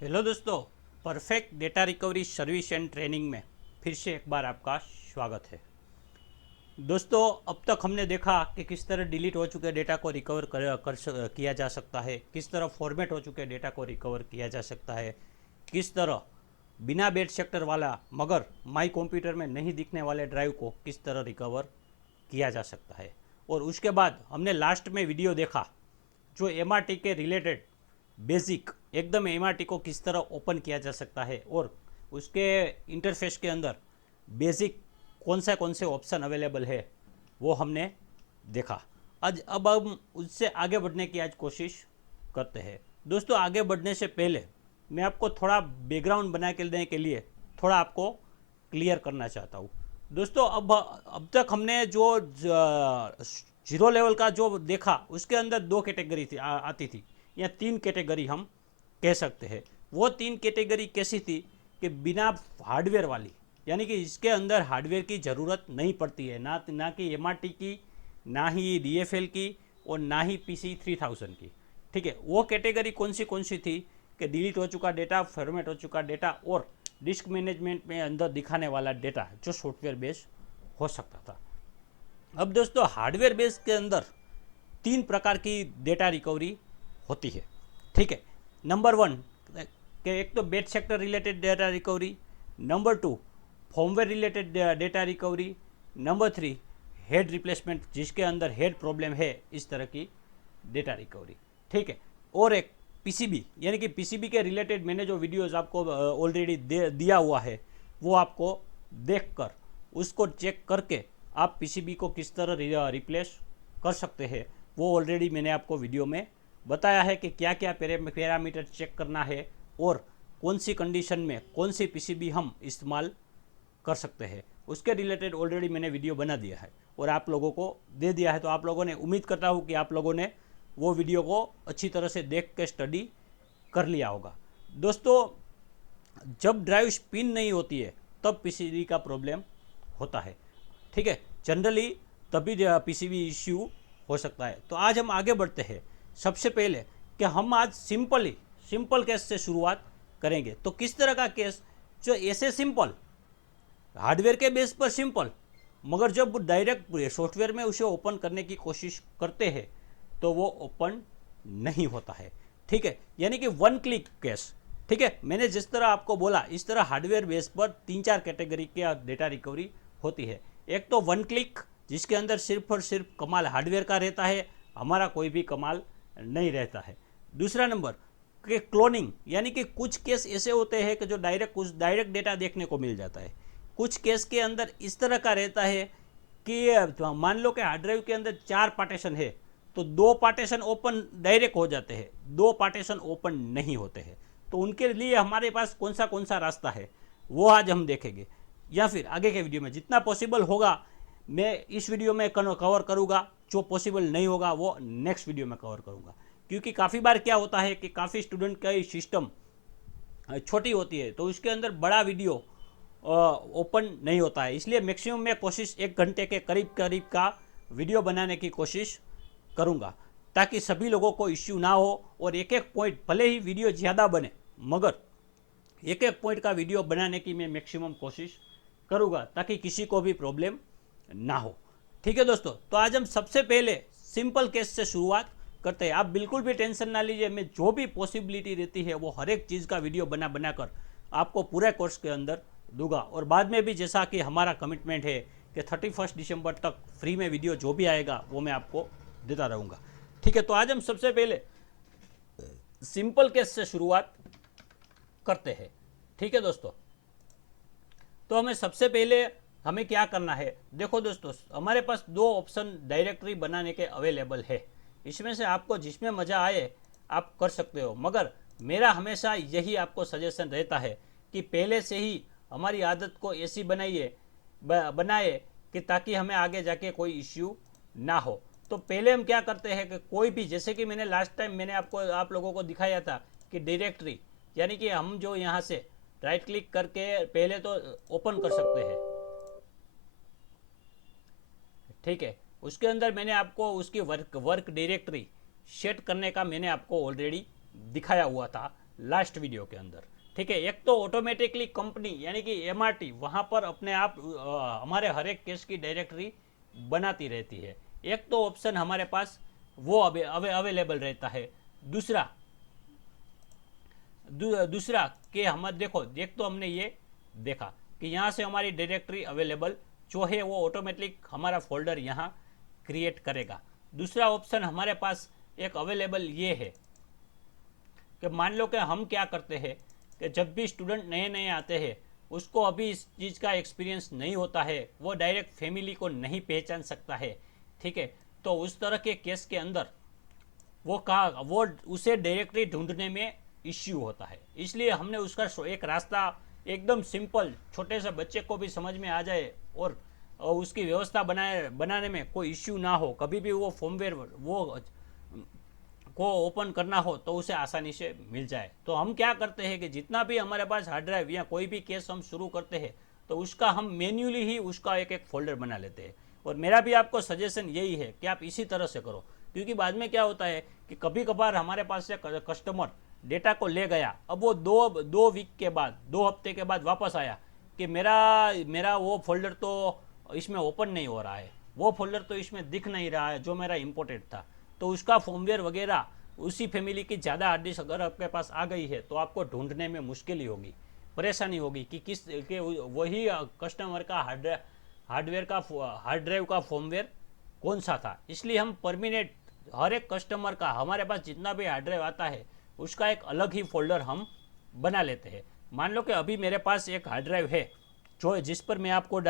Hello दोस्तों, perfect data recovery service and training में फिर से एक बार आपका स्वागत है। दोस्तों, अब तक हमने देखा कि किस तरह डिलीट हो चुके डेटा को रिकवर किया जा सकता है, किस तरह फॉर्मेट हो चुके डेटा को रिकवर किया जा सकता है, किस तरह बिना बेड सेक्टर वाला मगर माई कंप्यूटर में नहीं दिखने वाले ड्राइव को किस तरह रिकवर किया जा सकता है। और उसके बाद हमने लास्ट में वीडियो देखा जो एमआरटी के रिलेटेड बेसिक एकदम एमआरटी को किस तरह ओपन किया जा सकता है और उसके इंटरफेस के अंदर बेसिक कौन से ऑप्शन अवेलेबल है वो हमने देखा। आज अब हम उससे आगे बढ़ने की आज कोशिश करते हैं। दोस्तों, आगे बढ़ने से पहले मैं आपको थोड़ा बैकग्राउंड बना के देने के लिए थोड़ा आपको क्लियर करना चाहता हूँ। दोस्तों, अब तक हमने जो जीरो लेवल का जो देखा उसके अंदर दो कैटेगरी आती थी या तीन कैटेगरी हम कह सकते हैं। वो तीन कैटेगरी कैसी थी कि बिना हार्डवेयर वाली, यानी कि इसके अंदर हार्डवेयर की ज़रूरत नहीं पड़ती है, ना कि एमआरटी की, ना ही डीएफएल की और ना ही पीसी 3000 की। ठीक है, वो कैटेगरी कौन सी थी कि डिलीट हो चुका डेटा, फॉर्मेट हो चुका डेटा और डिस्क मैनेजमेंट में अंदर दिखाने वाला डेटा जो सॉफ्टवेयर बेस हो सकता था। अब दोस्तों, हार्डवेयर बेस के अंदर तीन प्रकार की डेटा रिकवरी होती है। ठीक है, नंबर वन कि एक तो bed sector related data recovery, number two firmware related data recovery, number three head replacement जिसके अंदर हेड प्रॉब्लम है, इस तरह की डेटा रिकवरी। ठीक है, और एक पीसीबी, यानी कि पीसीबी के रिलेटेड मैंने जो वीडियोस आपको ऑलरेडी दिया हुआ है वो आपको देखकर उसको चेक करके आप पीसीबी को किस तरह रिप्लेस कर सकते हैं वो ऑलरेडी मैंने आपको वीडियो में बताया है कि क्या क्या पैरामीटर चेक करना है और कौन सी कंडीशन में कौन सी पीसीबी हम इस्तेमाल कर सकते हैं। उसके रिलेटेड ऑलरेडी मैंने वीडियो बना दिया है और आप लोगों को दे दिया है। तो आप लोगों ने, उम्मीद करता हूँ कि आप लोगों ने वो वीडियो को अच्छी तरह से देख के स्टडी कर लिया होगा। दोस्तों, जब ड्राइव स्पिन नहीं होती है तब पीसीबी का प्रॉब्लम होता है। ठीक है, जनरली तभी पीसीबी इश्यू हो सकता है। तो आज हम आगे बढ़ते हैं। सबसे पहले कि हम आज सिंपल केस से शुरुआत करेंगे। तो किस तरह का केस जो ऐसे सिंपल, हार्डवेयर के बेस पर सिंपल, मगर जब डायरेक्ट सॉफ्टवेयर में उसे ओपन करने की कोशिश करते हैं तो वो ओपन नहीं होता है। ठीक है, यानी कि वन क्लिक केस। ठीक है, मैंने जिस तरह आपको बोला इस तरह हार्डवेयर बेस पर तीन चार कैटेगरी के डेटा रिकवरी होती है। एक तो वन क्लिक जिसके अंदर सिर्फ और सिर्फ कमाल हार्डवेयर का रहता है, हमारा कोई भी कमाल नहीं रहता है। दूसरा नंबर कि क्लोनिंग, यानी कि कुछ केस ऐसे होते हैं कि जो डायरेक्ट डेटा देखने को मिल जाता है। कुछ केस के अंदर इस तरह का रहता है कि मान लो कि हार्ड ड्राइव के अंदर चार पार्टीशन है तो दो पार्टीशन ओपन डायरेक्ट हो जाते हैं, दो पार्टीशन ओपन नहीं होते हैं। तो उनके लिए हमारे पास कौन सा रास्ता है वो आज हम देखेंगे, या फिर आगे के वीडियो में जितना पॉसिबल होगा मैं इस वीडियो में कवर करूँगा, जो पॉसिबल नहीं होगा वो नेक्स्ट वीडियो में कवर करूँगा। क्योंकि काफ़ी बार क्या होता है कि काफ़ी स्टूडेंट का सिस्टम छोटी होती है तो उसके अंदर बड़ा वीडियो ओपन नहीं होता है, इसलिए मैक्सिमम मैं कोशिश 1 घंटे के करीब करीब का वीडियो बनाने की कोशिश करूँगा ताकि सभी लोगों को इश्यू ना हो। और एक एक पॉइंट, भले ही वीडियो ज़्यादा बने मगर एक एक पॉइंट का वीडियो बनाने की मैं मैक्सिमम कोशिश करूँगा ताकि किसी को भी प्रॉब्लम ना हो। ठीक है दोस्तों, तो आज हम सबसे पहले सिंपल केस से शुरुआत करते हैं। आप बिल्कुल भी टेंशन ना लीजिए, मैं जो भी पॉसिबिलिटी रहती है वो हर एक चीज़ का वीडियो बनाकर आपको पूरे कोर्स के अंदर दूंगा। और बाद में भी जैसा कि हमारा कमिटमेंट है कि 31 दिसंबर तक फ्री में वीडियो जो भी आएगा वो मैं आपको देता रहूँगा। ठीक है, तो आज हम सबसे पहले सिंपल केस से शुरुआत करते हैं। ठीक है दोस्तों, तो हमें सबसे पहले हमें क्या करना है, देखो दोस्तों, हमारे पास दो ऑप्शन डायरेक्टरी बनाने के अवेलेबल है। इसमें से आपको जिसमें मज़ा आए आप कर सकते हो, मगर मेरा हमेशा यही आपको सजेशन रहता है कि पहले से ही हमारी आदत को ऐसी बनाए कि ताकि हमें आगे जाके कोई इश्यू ना हो। तो पहले हम क्या करते हैं कि कोई भी, जैसे कि मैंने लास्ट टाइम मैंने आप लोगों को दिखाया था कि डायरेक्टरी, यानी कि हम जो यहाँ से राइट क्लिक करके पहले तो ओपन कर सकते हैं। ठीक है, उसके अंदर मैंने आपको उसकी वर्क डायरेक्टरी सेट करने का मैंने आपको ऑलरेडी दिखाया हुआ था लास्ट वीडियो के अंदर। ठीक है, एक तो ऑटोमेटिकली कंपनी यानी कि एमआरटी वहाँ पर अपने आप हमारे हर एक केस की डायरेक्टरी बनाती रहती है। एक तो ऑप्शन हमारे पास वो अवेलेबल रहता है। दूसरा दूसरा कि हम देखो देख तो हमने ये देखा कि यहाँ से हमारी डायरेक्टरी अवेलेबल जो है वो ऑटोमेटिक हमारा फोल्डर यहाँ क्रिएट करेगा। दूसरा ऑप्शन हमारे पास एक अवेलेबल ये है कि मान लो कि हम क्या करते हैं कि जब भी स्टूडेंट नए नए आते हैं, उसको अभी इस चीज़ का एक्सपीरियंस नहीं होता है, वो डायरेक्ट फैमिली को नहीं पहचान सकता है। ठीक है, तो उस तरह के केस के अंदर वो उसे डायरेक्टली ढूंढने में इश्यू होता है। इसलिए हमने उसका एक रास्ता एकदम सिंपल छोटे से बच्चे को भी समझ में आ जाए और उसकी व्यवस्था बनाने में कोई इश्यू ना हो, कभी भी वो फॉर्मवेयर वो को ओपन करना हो तो उसे आसानी से मिल जाए। तो हम क्या करते हैं कि जितना भी हमारे पास हार्ड ड्राइव या कोई भी केस हम शुरू करते हैं तो उसका हम मैन्युअली ही उसका एक एक फोल्डर बना लेते हैं। और मेरा भी आपको सजेशन यही है कि आप इसी तरह से करो, क्योंकि बाद में क्या होता है कि कभी कभार हमारे पास से कस्टमर डेटा को ले गया, अब वो दो वीक के बाद 2 हफ्ते के बाद वापस आया कि मेरा मेरा वो फोल्डर तो इसमें ओपन नहीं हो रहा है, वो फोल्डर तो इसमें दिख नहीं रहा है जो मेरा इम्पोर्टेंट था। तो उसका फॉर्मवेयर वगैरह उसी फैमिली की ज़्यादा हार्ड डिस्क अगर आपके पास आ गई है तो आपको ढूंढने में मुश्किल ही होगी, परेशानी होगी कि किस के वही कस्टमर का हार्ड ड्राइव का फॉर्मवेयर कौन सा था। इसलिए हम परमिनेंट हर एक कस्टमर का हमारे पास जितना भी हार्ड ड्राइव आता है उसका एक अलग ही फोल्डर हम बना लेते हैं। मान लो कि अभी मेरे पास एक हार्ड ड्राइव है जो जिस पर मैं आपको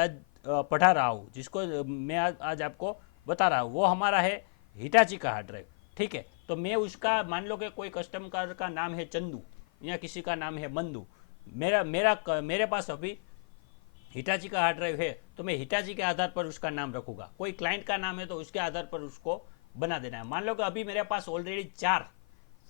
पढ़ा रहा हूँ, जिसको मैं आज आपको बता रहा हूँ, वो हमारा है हिटाची का हार्ड ड्राइव। ठीक है, तो मैं उसका मान लो कि कोई कस्टमर का नाम है चंदू या किसी का नाम है मंदू, मेरे पास अभी हिटाची का हार्ड ड्राइव है तो मैं हिटाची के आधार पर उसका नाम रखूँगा। कोई क्लाइंट का नाम है तो उसके आधार पर उसको बना देना है। मान लो कि अभी मेरे पास ऑलरेडी 4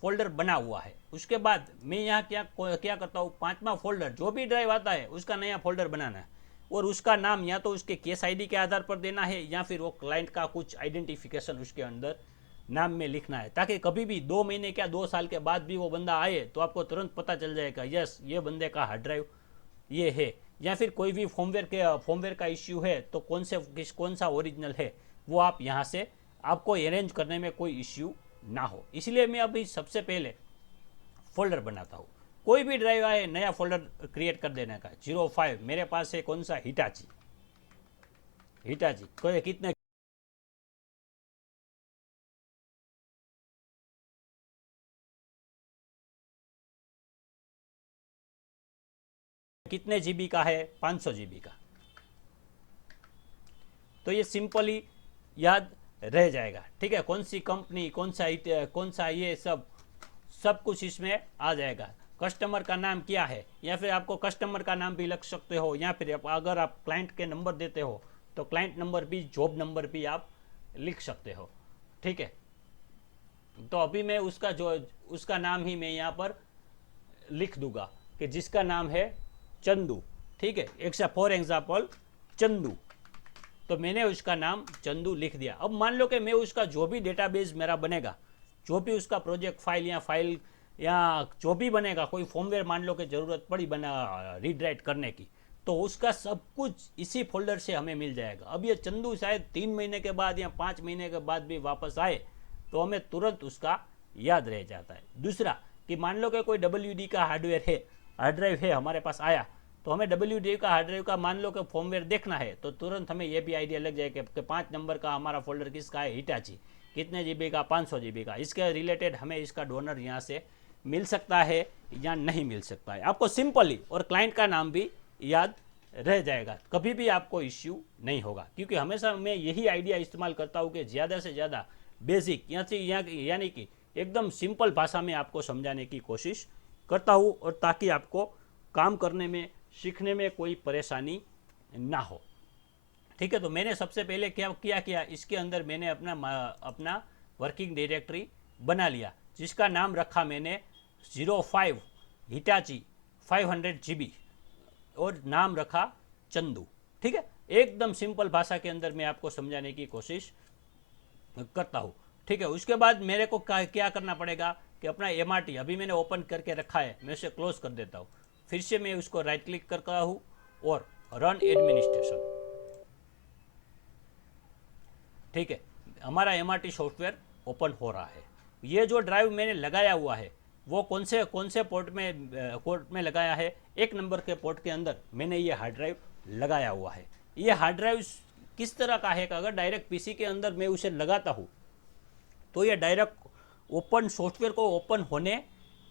फोल्डर बना हुआ है, उसके बाद मैं यहाँ क्या करता हूँ, 5वां फोल्डर जो भी ड्राइव आता है उसका नया फोल्डर बनाना है और उसका नाम या तो उसके केस आईडी के आधार पर देना है या फिर वो क्लाइंट का कुछ आइडेंटिफिकेशन उसके अंदर नाम में लिखना है, ताकि कभी भी 2 महीने क्या 2 साल के बाद भी वो बंदा आए तो आपको तुरंत पता चल जाएगा यस ये बंदे का हार्ड ड्राइव ये है। या फिर कोई भी फॉर्मवेयर का इश्यू है तो कौन सा ओरिजिनल है वो आप यहाँ से आपको अरेंज करने में कोई इश्यू ना हो। इसलिए मैं अभी सबसे पहले फोल्डर बनाता हूँ। कोई भी ड्राइव आए नया फोल्डर क्रिएट कर देने का। 05 मेरे पास है कौन सा, हिटाची कोई कितने कितने जीबी का है, 500 जीबी का। तो ये सिंपली याद रह जाएगा। ठीक है, कौन सी कंपनी कौन सा ये सब कुछ इसमें आ जाएगा। कस्टमर का नाम क्या है, या फिर आपको कस्टमर का नाम भी लग सकते हो, या फिर अगर आप क्लाइंट के नंबर देते हो तो क्लाइंट नंबर भी जॉब नंबर भी आप लिख सकते हो। ठीक है, तो अभी मैं उसका नाम ही मैं यहाँ पर लिख दूंगा कि जिसका नाम है चंदू। ठीक है, फॉर एग्जाम्पल चंदू, तो मैंने उसका नाम चंदू लिख दिया। अब मान लो कि मैं उसका जो भी डेटाबेस मेरा बनेगा, जो भी उसका प्रोजेक्ट फाइल या जो भी बनेगा, कोई फॉर्मवेयर मान लो कि ज़रूरत पड़ी रीड राइट करने की, तो उसका सब कुछ इसी फोल्डर से हमें मिल जाएगा। अब ये चंदू शायद 3 महीने के बाद या 5 महीने के बाद भी वापस आए तो हमें तुरंत उसका याद रह जाता है। दूसरा कि मान लो कि कोई WD का हार्ड ड्राइव है हमारे पास आया, तो हमें WD का हार्ड ड्राइव का मान लो कि फॉर्मवेयर देखना है तो तुरंत हमें यह भी आइडिया लग जाएगा कि 5 नंबर का हमारा फोल्डर किसका है, हिटाची, कितने जीबी का, 500 जीबी का। इसके रिलेटेड हमें इसका डोनर यहाँ से मिल सकता है या नहीं मिल सकता है। आपको सिंपली और क्लाइंट का नाम भी याद रह जाएगा, कभी भी आपको इश्यू नहीं होगा। क्योंकि हमेशा मैं यही आइडिया इस्तेमाल करता हूँ कि ज़्यादा से ज़्यादा बेसिक यानी कि एकदम सिंपल भाषा में आपको समझाने की कोशिश करता हूँ, और ताकि आपको काम करने में सीखने में कोई परेशानी ना हो। ठीक है, तो मैंने सबसे पहले क्या किया, इसके अंदर मैंने अपना वर्किंग डायरेक्टरी बना लिया, जिसका नाम रखा मैंने 05 हिटाची 500 GB और नाम रखा चंदू। ठीक है, एकदम सिंपल भाषा के अंदर मैं आपको समझाने की कोशिश करता हूँ। ठीक है। उसके बाद मेरे को क्या करना पड़ेगा कि अपना MRT अभी मैंने ओपन करके रखा है, मैं उसे क्लोज कर देता हूँ। फिर से मैं उसको राइट क्लिक करता हूँ और रन एडमिनिस्ट्रेशन। ठीक है, हमारा MRT सॉफ्टवेयर ओपन हो रहा है। ये जो ड्राइव मैंने लगाया हुआ है वो कौन से पोर्ट में लगाया है? 1 नंबर के पोर्ट के अंदर मैंने ये हार्ड ड्राइव लगाया हुआ है। ये हार्ड ड्राइव किस तरह का है कि अगर डायरेक्ट PC के अंदर मैं उसे लगाता हूँ तो ये डायरेक्ट ओपन सॉफ्टवेयर को ओपन होने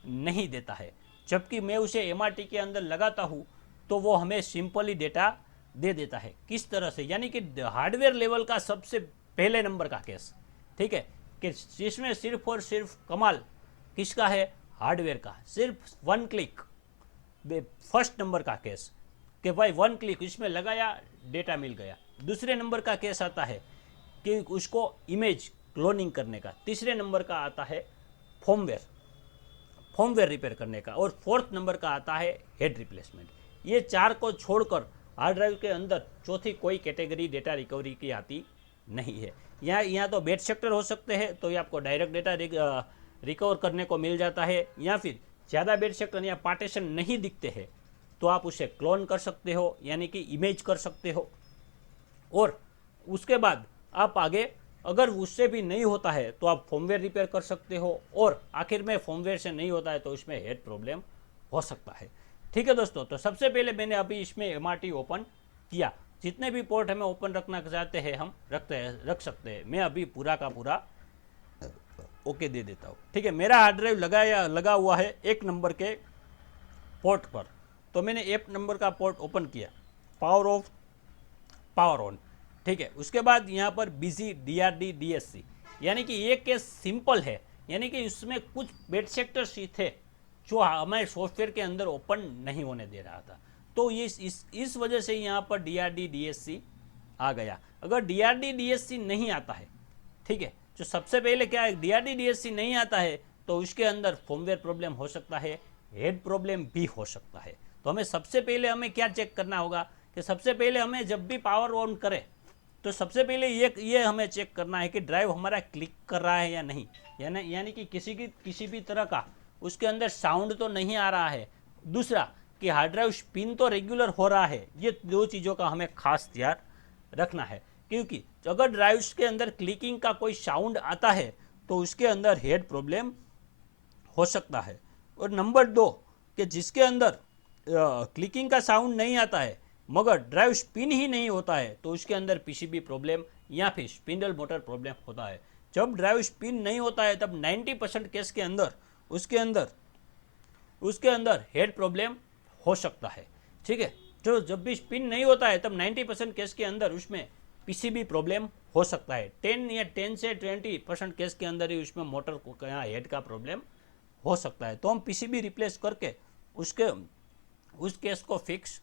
नहीं देता है, जबकि मैं उसे MRT के अंदर लगाता हूँ तो वो हमें सिंपली डेटा दे देता है। किस तरह से? यानी कि हार्डवेयर लेवल का सबसे पहले नंबर का केस, ठीक है, कि जिसमें सिर्फ और सिर्फ कमाल किसका है? हार्डवेयर का। सिर्फ 1 क्लिक, फर्स्ट नंबर का केस कि भाई 1 क्लिक इसमें लगाया, डेटा मिल गया। दूसरे नंबर का केस आता है कि उसको इमेज क्लोनिंग करने का। तीसरे नंबर का आता है फॉर्मवेयर रिपेयर करने का। और फोर्थ नंबर का आता है हेड रिप्लेसमेंट। ये 4 को छोड़कर हार्ड ड्राइव के अंदर चौथी कोई कैटेगरी डेटा रिकवरी की आती नहीं है। यहाँ तो बेड सेक्टर हो सकते हैं, तो ये आपको डायरेक्ट डेटा रिकवर करने को मिल जाता है, या फिर ज़्यादा बेड सेक्टर या पार्टीशन नहीं दिखते हैं तो आप उसे क्लोन कर सकते हो, यानी कि इमेज कर सकते हो। और उसके बाद आप आगे अगर उससे भी नहीं होता है तो आप फॉर्मवेयर रिपेयर कर सकते हो, और आखिर में फॉर्मवेयर से नहीं होता है तो इसमें हेड प्रॉब्लम हो सकता है। ठीक है दोस्तों, तो सबसे पहले मैंने अभी इसमें MRT ओपन किया। जितने भी पोर्ट हमें ओपन रखना चाहते हैं हम रख सकते हैं। मैं अभी पूरा का पूरा ओके दे देता हूँ। ठीक है, मेरा हार्ड ड्राइव लगा हुआ है 1 नंबर के पोर्ट पर, तो मैंने 1 नंबर का पोर्ट ओपन किया, पावर ऑफ, पावर ऑन। ठीक है, उसके बाद यहाँ पर बिजी DRD DSC, यानी कि ये केस सिंपल है, यानी कि उसमें कुछ बेड सेक्टर्स ही थे जो हमारे सॉफ्टवेयर के अंदर ओपन नहीं होने दे रहा था, तो ये इस वजह से यहाँ पर DRD DSC आ गया। अगर DRD DSC नहीं आता है, ठीक है, जो सबसे पहले क्या है, DRD DSC नहीं आता है तो उसके अंदर फॉर्मवेयर प्रॉब्लम हो सकता है, हेड प्रॉब्लम भी हो सकता है। तो हमें सबसे पहले हमें क्या चेक करना होगा कि सबसे पहले हमें जब भी पावर ऑन करें तो सबसे पहले ये हमें चेक करना है कि ड्राइव हमारा क्लिक कर रहा है या नहीं, यानी कि किसी भी तरह का उसके अंदर साउंड तो नहीं आ रहा है। दूसरा कि हार्ड ड्राइव स्पिन तो रेगुलर हो रहा है। ये 2 चीज़ों का हमें खास ध्यान रखना है, क्योंकि अगर ड्राइव्स के अंदर क्लिकिंग का कोई साउंड आता है तो उसके अंदर हेड प्रॉब्लम हो सकता है। और नंबर 2 कि जिसके अंदर क्लिकिंग का साउंड नहीं आता है मगर ड्राइव स्पिन ही नहीं होता है तो उसके अंदर PCB प्रॉब्लम या फिर स्पिंडल मोटर प्रॉब्लम होता है। जब ड्राइव स्पिन नहीं होता है तब 90% केस के अंदर उसके अंदर हेड प्रॉब्लम हो सकता है। ठीक है, जो जब भी स्पिन नहीं होता है तब 90% केस के अंदर उसमें PCB प्रॉब्लम हो सकता है। 10 से 20% केस के अंदर ही उसमें मोटर को यहाँ हेड का प्रॉब्लम हो सकता है। तो हम PCB रिप्लेस करके उस केस को फिक्स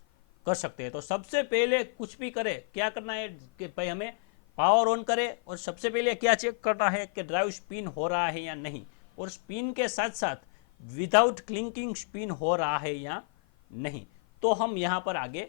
कर सकते हैं। तो सबसे पहले कुछ भी करें, क्या करना है कि भाई हमें पावर ऑन करें और सबसे पहले क्या चेक करना है कि ड्राइव स्पिन हो रहा है या नहीं, और स्पिन के साथ साथ विदाउट क्लिंकिंग स्पिन हो रहा है या नहीं, तो हम यहाँ पर आगे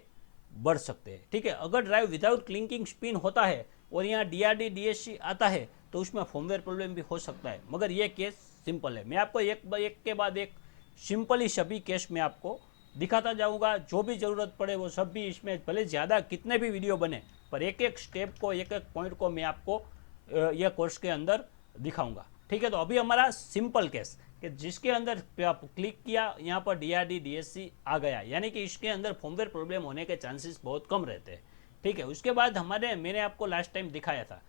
बढ़ सकते हैं। ठीक है, अगर ड्राइव विदाउट क्लिंकिंग स्पिन होता है और यहाँ DRD DSC आता है तो उसमें फॉर्मवेयर प्रॉब्लम भी हो सकता है, मगर ये केस सिंपल है। मैं आपको एक के बाद एक सिंपली सभी केस में आपको दिखाता जाऊंगा। जो भी ज़रूरत पड़े वो सब भी इसमें, भले ज़्यादा कितने भी वीडियो बने पर एक एक स्टेप को, एक एक पॉइंट को मैं आपको यह कोर्स के अंदर दिखाऊंगा। ठीक है, तो अभी हमारा सिंपल केस कि जिसके अंदर आप क्लिक किया यहाँ पर DRD DSC आ गया, यानी कि इसके अंदर फॉर्मवेयर प्रॉब्लम होने के चांसेस बहुत कम रहते हैं। ठीक है, उसके बाद मैंने आपको लास्ट टाइम दिखाया था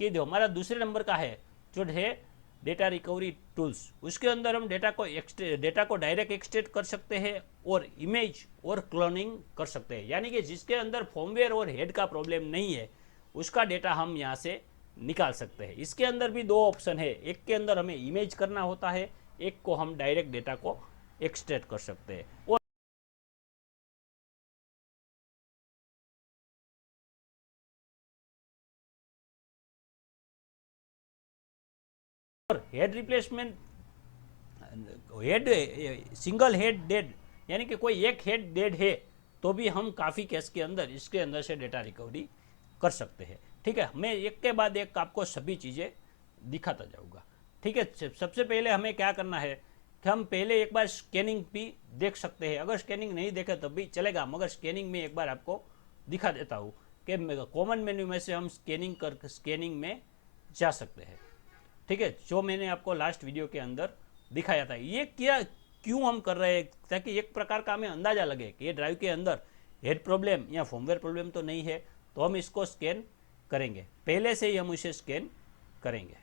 कि जो हमारा दूसरे नंबर का है जो है डेटा रिकवरी टूल्स, उसके अंदर हम डेटा को डायरेक्ट एक्सट्रैक्ट कर सकते हैं और इमेज और क्लोनिंग कर सकते हैं, यानी कि जिसके अंदर फॉर्मवेयर और हेड का प्रॉब्लम नहीं है उसका डेटा हम यहाँ से निकाल सकते हैं। इसके अंदर भी 2 ऑप्शन है, एक के अंदर हमें इमेज करना होता है, एक को हम डायरेक्ट डेटा को एक्सट्रैक्ट कर सकते हैं। और head replacement, head single head dead, यानी कि कोई एक हेड डेड है तो भी हम काफ़ी केस के अंदर इसके अंदर से डेटा रिकवरी कर सकते हैं। ठीक है, मैं एक के बाद एक आपको सभी चीज़ें दिखाता जाऊँगा। ठीक है, सबसे पहले हमें क्या करना है कि हम पहले एक बार स्कैनिंग भी देख सकते हैं, अगर स्कैनिंग नहीं देखे तब भी चलेगा, मगर स्कैनिंग में एक बार आपको दिखा देता हूँ कि कॉमन मेन्यू में से हम स्कैनिंग में जा सकते हैं। ठीक है, जो मैंने आपको लास्ट वीडियो के अंदर दिखाया था। ये क्या क्यों हम कर रहे हैं, ताकि एक प्रकार का हमें अंदाज़ा लगे कि ये ड्राइव के अंदर हेड प्रॉब्लम या फॉर्मवेयर प्रॉब्लम तो नहीं है, तो हम इसको स्कैन करेंगे, पहले से ही हम इसे स्कैन करेंगे।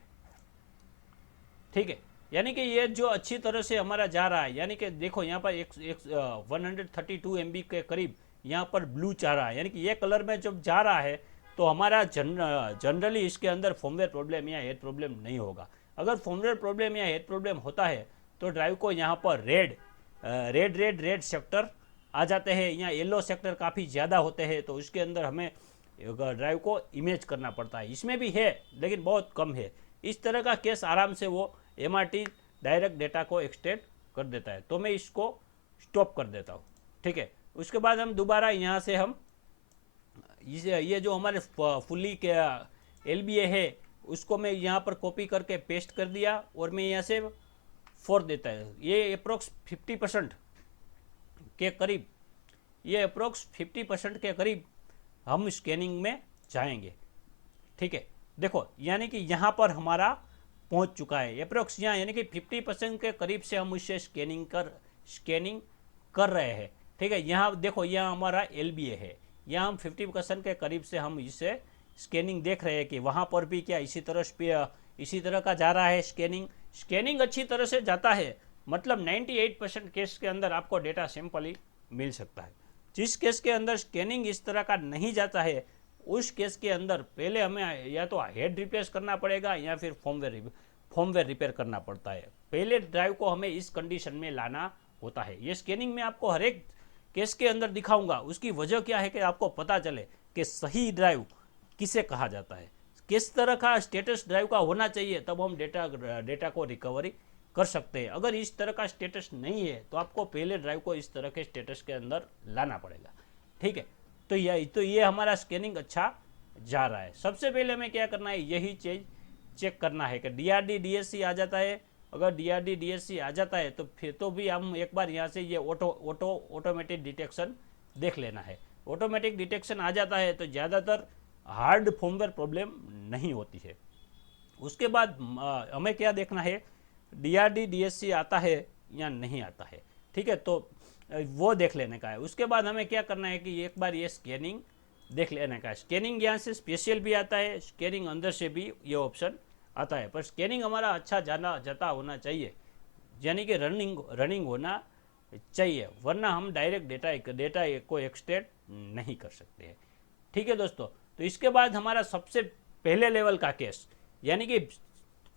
ठीक है, यानी कि ये जो अच्छी तरह से हमारा जा रहा है, यानी कि देखो यहाँ पर 132 MB के करीब यहाँ पर ब्लू जा रहा है, यानी कि ये कलर में जब जा रहा है तो हमारा जनरली इसके अंदर फॉर्मवेयर प्रॉब्लम या हेड प्रॉब्लम नहीं होगा। अगर फॉर्मवेयर प्रॉब्लम या हेड प्रॉब्लम होता है तो ड्राइव को यहाँ पर रेड सेक्टर आ जाते हैं, या येलो सेक्टर काफ़ी ज़्यादा होते हैं, तो उसके अंदर हमें ड्राइव को इमेज करना पड़ता है। इसमें भी है लेकिन बहुत कम है। इस तरह का केस आराम से वो MRT डायरेक्ट डेटा को एक्सटेंड कर देता है, तो मैं इसको स्टॉप कर देता हूँ। ठीक है, उसके बाद हम दोबारा यहाँ से हम ये जो हमारे फुली के LBA है उसको मैं यहाँ पर कॉपी करके पेस्ट कर दिया और मैं यहाँ से 4 देता है। ये अप्रोक्स 50% के करीब, ये अप्रोक्स 50% के करीब हम स्कैनिंग में जाएंगे। ठीक है, देखो यानी कि यहाँ पर हमारा पहुँच चुका है अप्रोक्स यहाँ, यानी कि 50% के करीब से हम इसे स्कैनिंग कर रहे हैं। ठीक है, यहाँ देखो यहाँ हमारा LBA है, यहाँ हम 50% के करीब से हम इसे स्कैनिंग देख रहे हैं कि वहाँ पर भी क्या इसी तरह का जा रहा है स्कैनिंग अच्छी तरह से जाता है, मतलब 98% केस के अंदर आपको डेटा सैंपल ही मिल सकता है। जिस केस के अंदर स्कैनिंग इस तरह का नहीं जाता है उस केस के अंदर पहले हमें या तो हेड रिप्लेस करना पड़ेगा या फिर फॉर्मवेयर रिपेयर करना पड़ता है। पहले ड्राइव को हमें इस कंडीशन में लाना होता है। ये स्कैनिंग में आपको हर एक केस के अंदर दिखाऊंगा, उसकी वजह क्या है कि आपको पता चले कि सही ड्राइव किसे कहा जाता है, किस तरह का स्टेटस ड्राइव का होना चाहिए, तब हम डेटा को रिकवरी कर सकते हैं। अगर इस तरह का स्टेटस नहीं है तो आपको पहले ड्राइव को इस तरह के स्टेटस के अंदर लाना पड़ेगा। ठीक है, तो ये हमारा स्कैनिंग अच्छा जा रहा है। सबसे पहले हमें क्या करना है, यही चीज़ चेक करना है कि DRD DSC आ जाता है। अगर DRD DSC आ जाता है तो फिर तो भी हम एक बार यहाँ से ये ऑटोमेटिक डिटेक्शन देख लेना है। ऑटोमेटिक डिटेक्शन आ जाता है तो ज़्यादातर हार्ड फॉर्मवेयर प्रॉब्लम नहीं होती है। उसके बाद हमें क्या देखना है, DRD DSC आता है या नहीं आता है। ठीक है, तो वो देख लेने का है। उसके बाद हमें क्या करना है कि एक बार ये स्कैनिंग देख लेने का है। स्कैनिंग यहाँ से स्पेशल भी आता है, स्कैनिंग अंदर से भी ये ऑप्शन आता है, पर स्कैनिंग हमारा अच्छा जाता होना चाहिए, यानी कि रनिंग होना चाहिए, वरना हम डायरेक्ट डेटा को एक्सटेंड नहीं कर सकते हैं। ठीक है दोस्तों, तो इसके बाद हमारा सबसे पहले लेवल का केस, यानी कि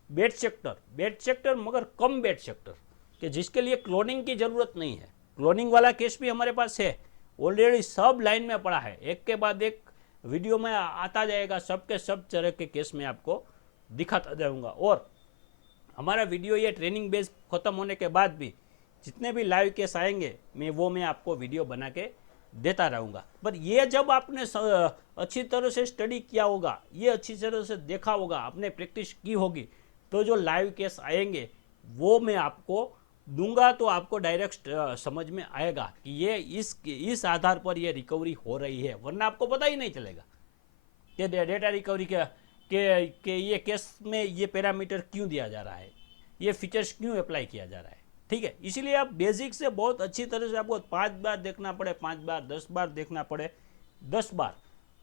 बेड सेक्टर मगर कम बेड सेक्टर, कि जिसके लिए क्लोनिंग की ज़रूरत नहीं है। क्लोनिंग वाला केस भी हमारे पास है, ऑलरेडी सब लाइन में पड़ा है, एक के बाद एक वीडियो में आता जाएगा, सब के सब तरह के केस में आपको दिखाता जाऊंगा। और हमारा वीडियो ये ट्रेनिंग बेस ख़त्म होने के बाद भी जितने भी लाइव केस आएंगे मैं आपको वीडियो बना के देता रहूँगा। पर ये जब आपने अच्छी तरह से स्टडी किया होगा, ये अच्छी तरह से देखा होगा, आपने प्रैक्टिस की होगी, तो जो लाइव केस आएंगे वो मैं आपको दूंगा, तो आपको डायरेक्ट समझ में आएगा कि ये इस आधार पर ये रिकवरी हो रही है, वरना आपको पता ही नहीं चलेगा कि डेटा रिकवरी के ये केस में ये पैरामीटर क्यों दिया जा रहा है, ये फीचर्स क्यों अप्लाई किया जा रहा है। ठीक है, इसीलिए आप बेसिक से बहुत अच्छी तरह से आपको 5 बार देखना पड़े, 5 बार 10 बार देखना पड़े, 10 बार,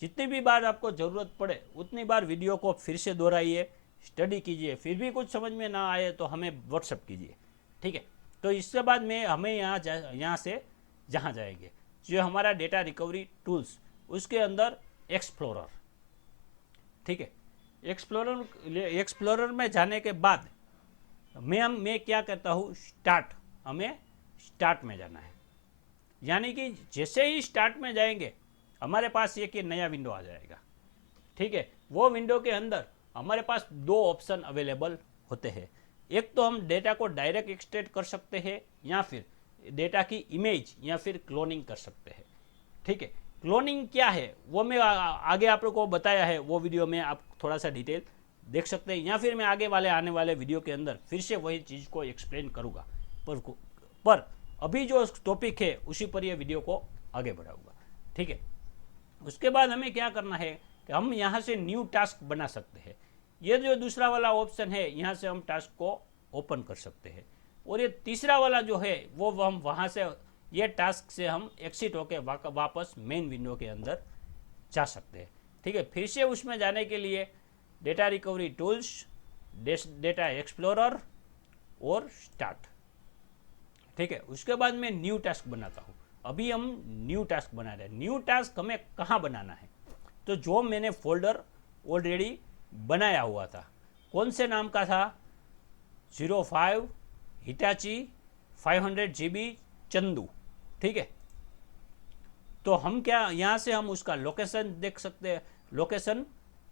जितनी भी बार आपको ज़रूरत पड़े उतनी बार वीडियो को फिर से दोहराइए, स्टडी कीजिए। फिर भी कुछ समझ में ना आए तो हमें व्हाट्सअप कीजिए। ठीक है, तो इसके बाद हमें यहाँ से जहाँ जाएंगे जो हमारा डेटा रिकवरी टूल्स, उसके अंदर एक्सप्लोरर। ठीक है, एक्सप्लोरर में जाने के बाद मैं क्या कहता हूँ, हमें स्टार्ट में जाना है। यानी कि जैसे ही स्टार्ट में जाएंगे हमारे पास एक नया विंडो आ जाएगा। ठीक है, वो विंडो के अंदर हमारे पास 2 ऑप्शन अवेलेबल होते हैं। एक तो हम डेटा को डायरेक्ट एक्सट्रैक्ट कर सकते हैं, या फिर डेटा की इमेज या फिर क्लोनिंग कर सकते हैं। ठीक है, क्लोनिंग क्या है वो मैं आगे आप लोगों को बताया है, वो वीडियो में आप थोड़ा सा डिटेल देख सकते हैं, या फिर मैं आगे वाले आने वाले वीडियो के अंदर फिर से वही चीज़ को एक्सप्लेन करूँगा, पर अभी जो टॉपिक है उसी पर यह वीडियो को आगे बढ़ाऊंगा। ठीक है, उसके बाद हमें क्या करना है कि हम यहाँ से न्यू टास्क बना सकते हैं। ये जो दूसरा वाला ऑप्शन है, यहाँ से हम टास्क को ओपन कर सकते हैं, और ये तीसरा वाला जो है वो हम वहाँ से ये टास्क से हम एक्सिट होके वापस मेन विंडो के अंदर जा सकते हैं। ठीक है, फिर से उसमें जाने के लिए data recovery tools, data explorer और स्टार्ट। ठीक है, उसके बाद मैं न्यू टास्क बनाता हूँ। अभी हम न्यू टास्क बना रहे हैं। न्यू टास्क हमें कहाँ बनाना है, तो जो मैंने फोल्डर ऑलरेडी बनाया हुआ था, कौन से नाम का था, 05 हिटाची 500 GB चंदू। ठीक है, तो हम क्या यहाँ से हम उसका लोकेशन देख सकते हैं, लोकेशन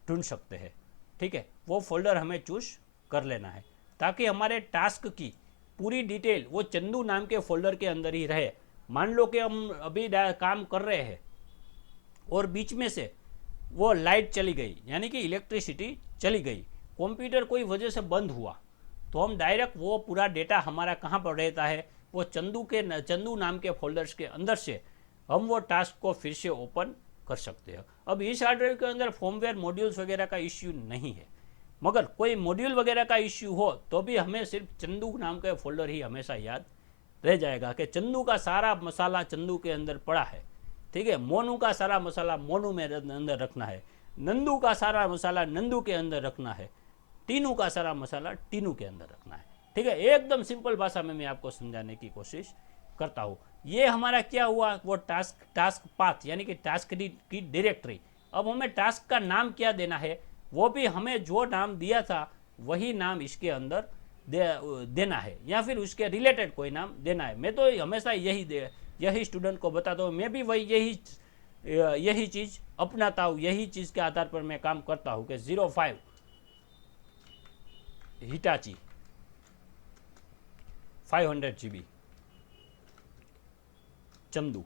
ढूंढ सकते हैं। ठीक है, वो फोल्डर हमें चूज कर लेना है ताकि हमारे टास्क की पूरी डिटेल वो चंदू नाम के फोल्डर के अंदर ही रहे। मान लो कि हम अभी काम कर रहे हैं और बीच में से वो लाइट चली गई, यानी कि इलेक्ट्रिसिटी चली गई, कंप्यूटर कोई वजह से बंद हुआ, तो हम डायरेक्ट वो पूरा डेटा हमारा कहाँ पर रहता है, वो चंदू नाम के फोल्डर्स के अंदर से हम वो टास्क को फिर से ओपन कर सकते हैं। अब इस हार्ड ड्राइव के अंदर फॉर्मवेयर मॉड्यूल्स वगैरह का इश्यू नहीं है, मगर कोई मॉड्यूल वगैरह का इश्यू हो तो भी हमें सिर्फ चंदू नाम का फोल्डर ही हमेशा याद रह जाएगा कि चंदू का सारा मसाला चंदू के अंदर पड़ा है। ठीक है, मोनू का सारा मसाला मोनू में अंदर रखना है, नंदू का सारा मसाला नंदू के अंदर रखना है, टीनू का सारा मसाला टीनू के अंदर रखना है। ठीक है, एकदम सिंपल भाषा में मैं आपको समझाने की कोशिश करता हूँ। ये हमारा क्या हुआ, वो टास्क पाथ यानी कि टास्क की डायरेक्टरी। अब हमें टास्क का नाम क्या देना है, वो भी हमें जो नाम दिया था वही नाम इसके अंदर देना है, या फिर उसके रिलेटेड कोई नाम देना है। मैं तो हमेशा यही स्टूडेंट को बताता हूँ, मैं भी वही यही चीज़ अपनाता हूँ, यही चीज़ के आधार पर मैं काम करता हूँ कि 05 हिटाची 500 GB चंदू।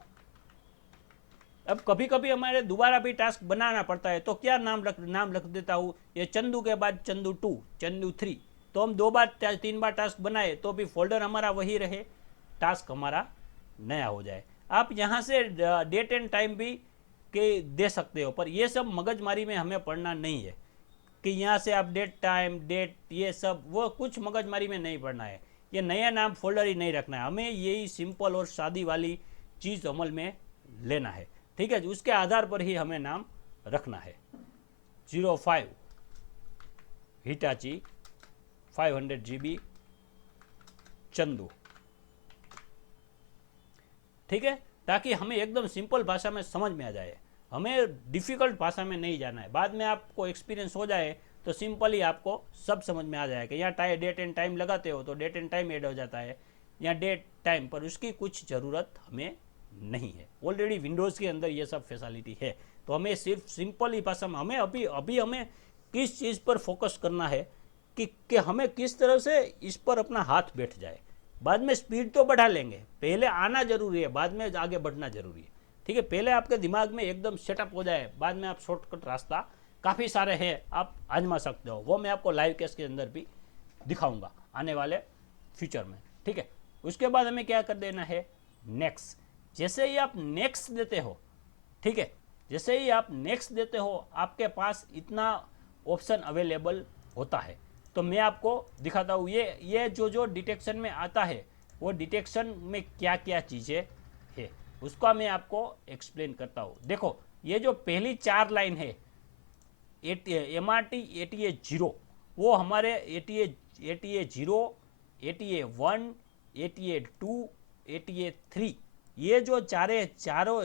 अब कभी कभी हमारे दोबारा भी टास्क बनाना पड़ता है, तो क्या नाम रख देता हूँ, ये चंदू के बाद चंदू 2, चंदू 3, तो हम 2-3 बार टास्क बनाए तो भी फोल्डर हमारा वही रहे, टास्क हमारा नया हो जाए। आप यहाँ से डेट एंड टाइम भी के दे सकते हो, पर ये सब मगजमारी में हमें पढ़ना नहीं है कि यहाँ से आप डेट टाइम डेट ये सब वो कुछ मगजमारी में नहीं पढ़ना है। ये नया नाम फोल्डर ही नहीं रखना है, हमें यही सिंपल और सादी वाली चीज़ अमल में लेना है। ठीक है, उसके आधार पर ही हमें नाम रखना है। 05 हिटाची 500 GB चंदू। ठीक है, ताकि हमें एकदम सिंपल भाषा में समझ में आ जाए, हमें डिफ़िकल्ट भाषा में नहीं जाना है। बाद में आपको एक्सपीरियंस हो जाए तो सिंपली आपको सब समझ में आ जाएगा। यहाँ डेट एंड टाइम लगाते हो तो डेट एंड टाइम ऐड हो जाता है, यहाँ डेट टाइम पर उसकी कुछ ज़रूरत हमें नहीं है, ऑलरेडी विंडोज़ के अंदर ये सब फैसिलिटी है। तो हमें सिर्फ सिंपल ही भाषा में हमें अभी हमें किस चीज़ पर फोकस करना है कि हमें किस तरह से इस पर अपना हाथ बैठ जाए। बाद में स्पीड तो बढ़ा लेंगे, पहले आना जरूरी है, बाद में आगे बढ़ना जरूरी है। ठीक है, पहले आपके दिमाग में एकदम सेटअप हो जाए, बाद में आप शॉर्टकट रास्ता काफ़ी सारे हैं, आप आजमा सकते हो। वो मैं आपको लाइव केस के अंदर भी दिखाऊंगा आने वाले फ्यूचर में। ठीक है, उसके बाद हमें क्या कर देना है, नेक्स्ट। जैसे ही आप नेक्स्ट देते हो, ठीक है, जैसे ही आप नेक्स्ट देते हो आपके पास इतना ऑप्शन अवेलेबल होता है। तो मैं आपको दिखाता हूँ ये जो डिटेक्शन में आता है वो डिटेक्शन में क्या क्या चीज़ें है उसका मैं आपको एक्सप्लेन करता हूँ। देखो, ये जो पहली 4 लाइन है MRT ATA 0, वो हमारे ATA 0, ATA 1, ATA 2, ATA 3, ये जो चारों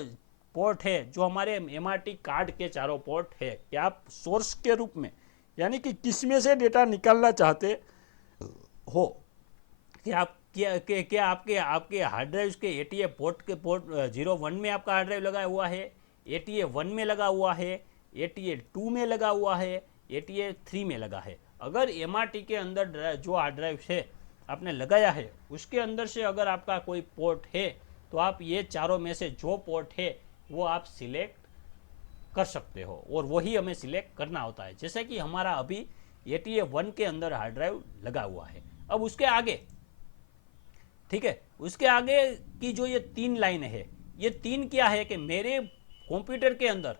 पोर्ट है जो हमारे MRT कार्ड के चारों पोर्ट है, कि आप सोर्स के रूप में यानी कि किसमें से डेटा निकालना चाहते हो, कि आप क्या आपके हार्ड ड्राइव के ATA पोर्ट 01 में आपका हार्ड ड्राइव लगा हुआ है, ATA 1 में लगा हुआ है, ATA 2 में लगा हुआ है, ATA 3 में लगा है। अगर MRT के अंदर जो हार्ड ड्राइव है आपने लगाया है उसके अंदर से अगर आपका कोई पोर्ट है तो आप ये चारों में से जो पोर्ट है वो आप सिलेक्ट कर सकते हो, और वही हमें सिलेक्ट करना होता है। जैसे कि हमारा अभी ATA1 के अंदर हार्ड ड्राइव लगा हुआ है। अब उसके आगे, ठीक है, उसके आगे की जो ये 3 लाइनें है, ये 3 क्या है कि मेरे कंप्यूटर के अंदर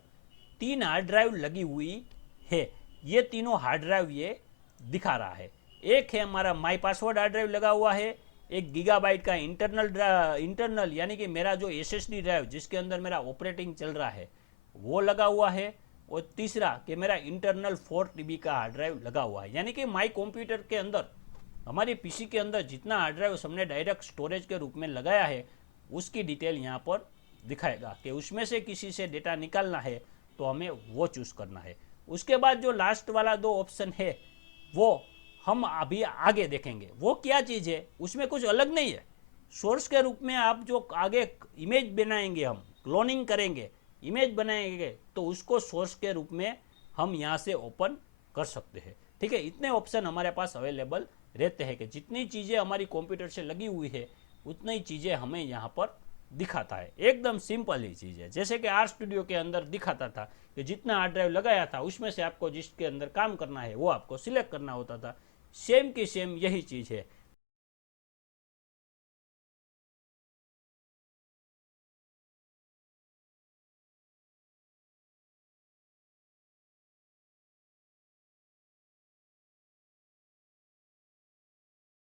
3 हार्ड ड्राइव लगी हुई है। ये तीनों हार्ड ड्राइव ये दिखा रहा है। एक है हमारा माई पासवर्ड हार्ड ड्राइव लगा हुआ है, 1 GB का इंटरनल यानी कि मेरा जो SSD ड्राइव जिसके अंदर मेरा ऑपरेटिंग चल रहा है वो लगा हुआ है, और तीसरा कि मेरा इंटरनल 4 TB का हार्ड ड्राइव लगा हुआ है। यानी कि माई कंप्यूटर के अंदर, हमारी PC के अंदर जितना हार्ड ड्राइव हमने डायरेक्ट स्टोरेज के रूप में लगाया है उसकी डिटेल यहाँ पर दिखाएगा कि उसमें से किसी से डेटा निकालना है तो हमें वो चूज़ करना है। उसके बाद जो लास्ट वाला 2 ऑप्शन है वो हम अभी आगे देखेंगे। वो क्या चीज़ है, उसमें कुछ अलग नहीं है। सोर्स के रूप में आप जो आगे इमेज बनाएंगे, हम क्लोनिंग करेंगे, इमेज बनाएंगे, तो उसको सोर्स के रूप में हम यहाँ से ओपन कर सकते हैं। ठीक है, इतने ऑप्शन हमारे पास अवेलेबल रहते हैं कि जितनी चीज़ें हमारी कंप्यूटर से लगी हुई है उतनी चीज़ें हमें यहाँ पर दिखाता है। एकदम सिंपल ही चीज़ है, जैसे कि आर स्टूडियो के अंदर दिखाता था कि जितना हार्ड ड्राइव लगाया था उसमें से आपको जिसके अंदर काम करना है वो आपको सिलेक्ट करना होता था। सेम की सेम यही चीज़ है।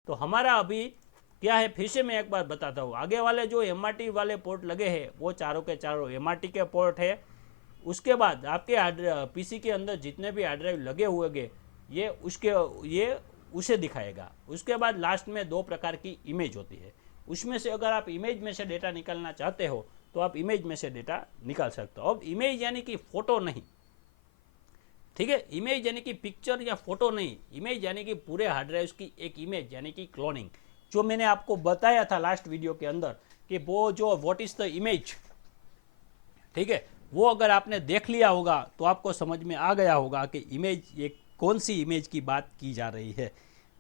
तो हमारा अभी क्या है, फिर से मैं एक बार बताता हूँ। आगे वाले जो MRT वाले पोर्ट लगे हैं वो चारों के चारों MRT के पोर्ट है। उसके बाद आपके PC के अंदर जितने भी हार्ड ड्राइव लगे हुए गए ये उसे दिखाएगा। उसके बाद लास्ट में 2 प्रकार की इमेज होती है, उसमें से अगर आप इमेज में से डेटा निकालना चाहते हो तो आप इमेज में से डेटा निकाल सकते हो। अब इमेज यानी कि फोटो नहीं, ठीक है, इमेज यानी कि पिक्चर या फोटो नहीं, इमेज यानी कि पूरे हार्ड ड्राइव की एक इमेज यानी कि क्लोनिंग। जो मैंने आपको बताया था लास्ट वीडियो के अंदर कि वो जो व्हाट इज द इमेज, ठीक है, वो अगर आपने देख लिया होगा तो आपको समझ में आ गया होगा कि इमेज ये कौन सी इमेज की बात की जा रही है।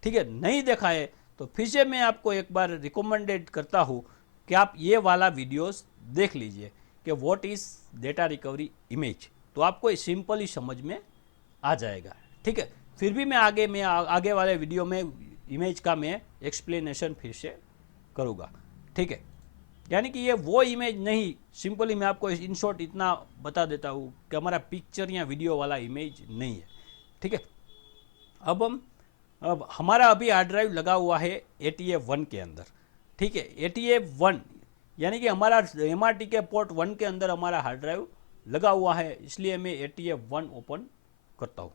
ठीक है, नहीं देखा है तो फिर से मैं आपको एक बार रिकमेंडेड करता हूँ कि आप ये वाला वीडियोस देख लीजिए कि what is data recovery image, तो आपको सिंपली समझ में आ जाएगा। ठीक है, फिर भी मैं आगे वाले वीडियो में इमेज का मैं एक्सप्लेनेशन फिर से करूँगा। ठीक है, यानी कि ये वो इमेज नहीं, सिंपली मैं आपको इन शॉर्ट इतना बता देता हूँ कि हमारा पिक्चर या वीडियो वाला इमेज नहीं है। ठीक है, अब हमारा अभी हार्ड ड्राइव लगा हुआ है ATA1 के अंदर। ठीक है, ATA1 यानी कि हमारा MRT के पोर्ट 1 के अंदर हमारा हार्ड ड्राइव लगा हुआ है, इसलिए मैं ATA1 ओपन करता हूँ।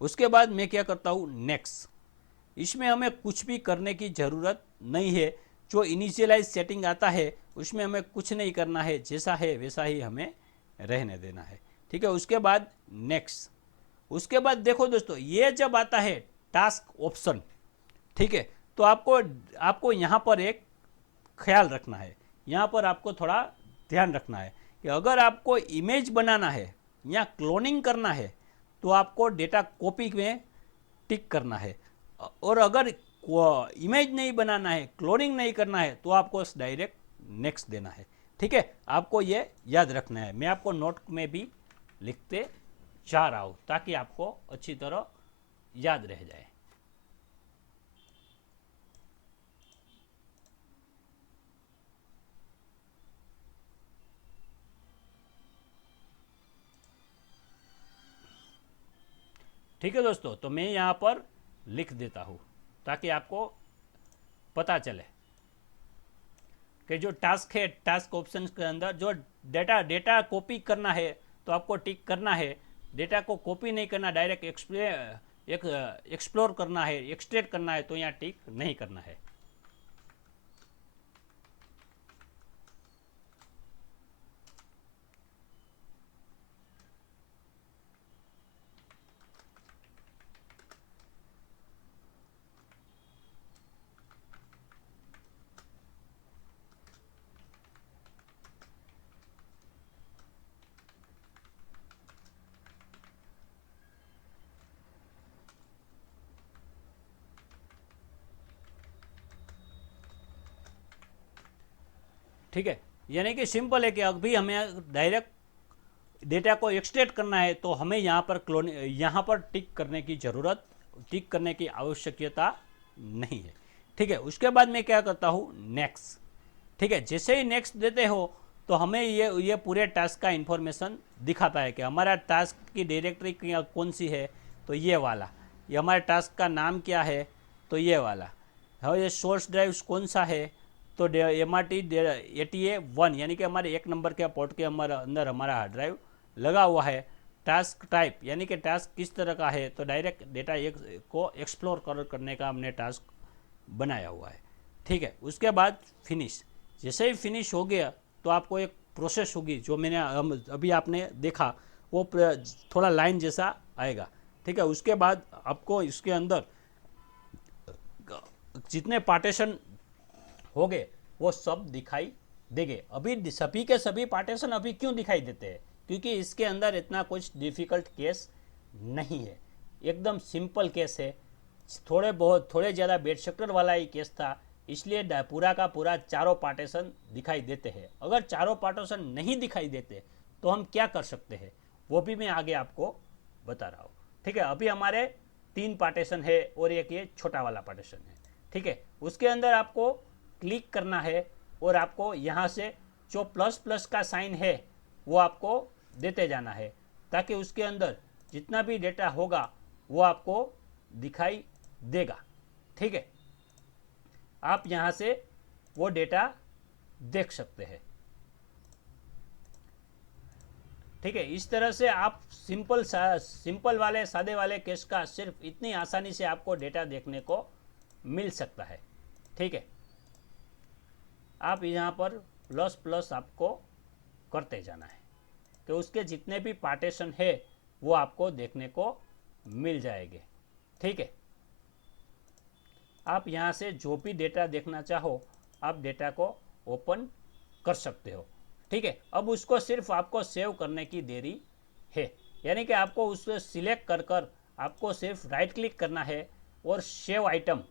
उसके बाद मैं क्या करता हूँ, नेक्स्ट। इसमें हमें कुछ भी करने की ज़रूरत नहीं है। जो इनिशियलाइज सेटिंग आता है उसमें हमें कुछ नहीं करना है, जैसा है वैसा ही हमें रहने देना है। ठीक है, उसके बाद नेक्स्ट। उसके बाद देखो दोस्तों, ये जब आता है टास्क ऑप्शन, ठीक है, तो आपको यहाँ पर एक ख्याल रखना है, यहाँ पर आपको थोड़ा ध्यान रखना है कि अगर आपको इमेज बनाना है या क्लोनिंग करना है तो आपको डेटा कॉपी में टिक करना है, और अगर इमेज नहीं बनाना है, क्लोनिंग नहीं करना है तो आपको डायरेक्ट नेक्स्ट देना है। ठीक है, आपको ये याद रखना है। मैं आपको नोट में भी लिखते जा रहा हूँ ताकि आपको अच्छी तरह याद रह जाए। ठीक है दोस्तों, तो मैं यहाँ पर लिख देता हूँ ताकि आपको पता चले कि जो टास्क है, टास्क ऑप्शन के अंदर जो डेटा कॉपी करना है तो आपको टिक करना है। डेटा को कॉपी नहीं करना, डायरेक्ट एक्सप्लोर करना है, एक्सट्रैक्ट करना है, तो यहाँ टिक नहीं करना है। ठीक है, यानी कि सिंपल है कि अभी हमें डायरेक्ट डेटा को एक्सट्रैक्ट करना है तो हमें यहाँ पर टिक करने की आवश्यकता नहीं है। ठीक है, उसके बाद मैं क्या करता हूँ, नेक्स्ट। ठीक है, जैसे ही नेक्स्ट देते हो तो हमें ये पूरे टास्क का इंफॉर्मेशन दिखाता है कि हमारा टास्क की डायरेक्टरी कौन सी है, तो ये वाला। ये हमारे टास्क का नाम क्या है, तो ये वाला। हाँ, ये सोर्स ड्राइव कौन सा है, तो MRT88A1 यानी कि हमारे 1 नंबर के पोर्ट के अंदर हमारा हार्ड ड्राइव लगा हुआ है। टास्क टाइप यानी कि टास्क किस तरह का है, तो डायरेक्ट डेटा को एक्सप्लोर करने का हमने टास्क बनाया हुआ है। ठीक है, उसके बाद फिनिश। जैसे ही फिनिश हो गया तो आपको एक प्रोसेस होगी, जो अभी आपने देखा, वो थोड़ा लाइन जैसा आएगा। ठीक है, उसके बाद आपको इसके अंदर जितने पार्टीशन हो गए वो सब दिखाई देंगे। अभी सभी के सभी पार्टीशन अभी क्यों दिखाई देते हैं, क्योंकि इसके अंदर इतना कुछ डिफिकल्ट केस नहीं है, एकदम सिंपल केस है। थोड़े ज़्यादा बेड सेक्टर वाला ही केस था, इसलिए पूरा का पूरा चारों पार्टीशन दिखाई देते हैं। अगर चारों पार्टीशन नहीं दिखाई देते तो हम क्या कर सकते हैं, वो भी मैं आगे आपको बता रहा हूँ। ठीक है, अभी हमारे 3 पार्टीशन है और एक ये छोटा वाला पार्टीशन है। ठीक है, उसके अंदर आपको क्लिक करना है और आपको यहाँ से जो प्लस प्लस का साइन है वो आपको देते जाना है, ताकि उसके अंदर जितना भी डेटा होगा वो आपको दिखाई देगा। ठीक है, आप यहाँ से वो डेटा देख सकते हैं। ठीक है, इस तरह से आप सिंपल वाले सादे वाले केस का सिर्फ इतनी आसानी से आपको डेटा देखने को मिल सकता है। ठीक है, आप यहाँ पर प्लस प्लस आपको करते जाना है, तो उसके जितने भी पार्टीशन है वो आपको देखने को मिल जाएंगे। ठीक है, आप यहाँ से जो भी डेटा देखना चाहो आप डेटा को ओपन कर सकते हो। ठीक है, अब उसको सिर्फ आपको सेव करने की देरी है, यानी कि आपको उसको सिलेक्ट कर आपको सिर्फ राइट क्लिक करना है और सेव आइटम।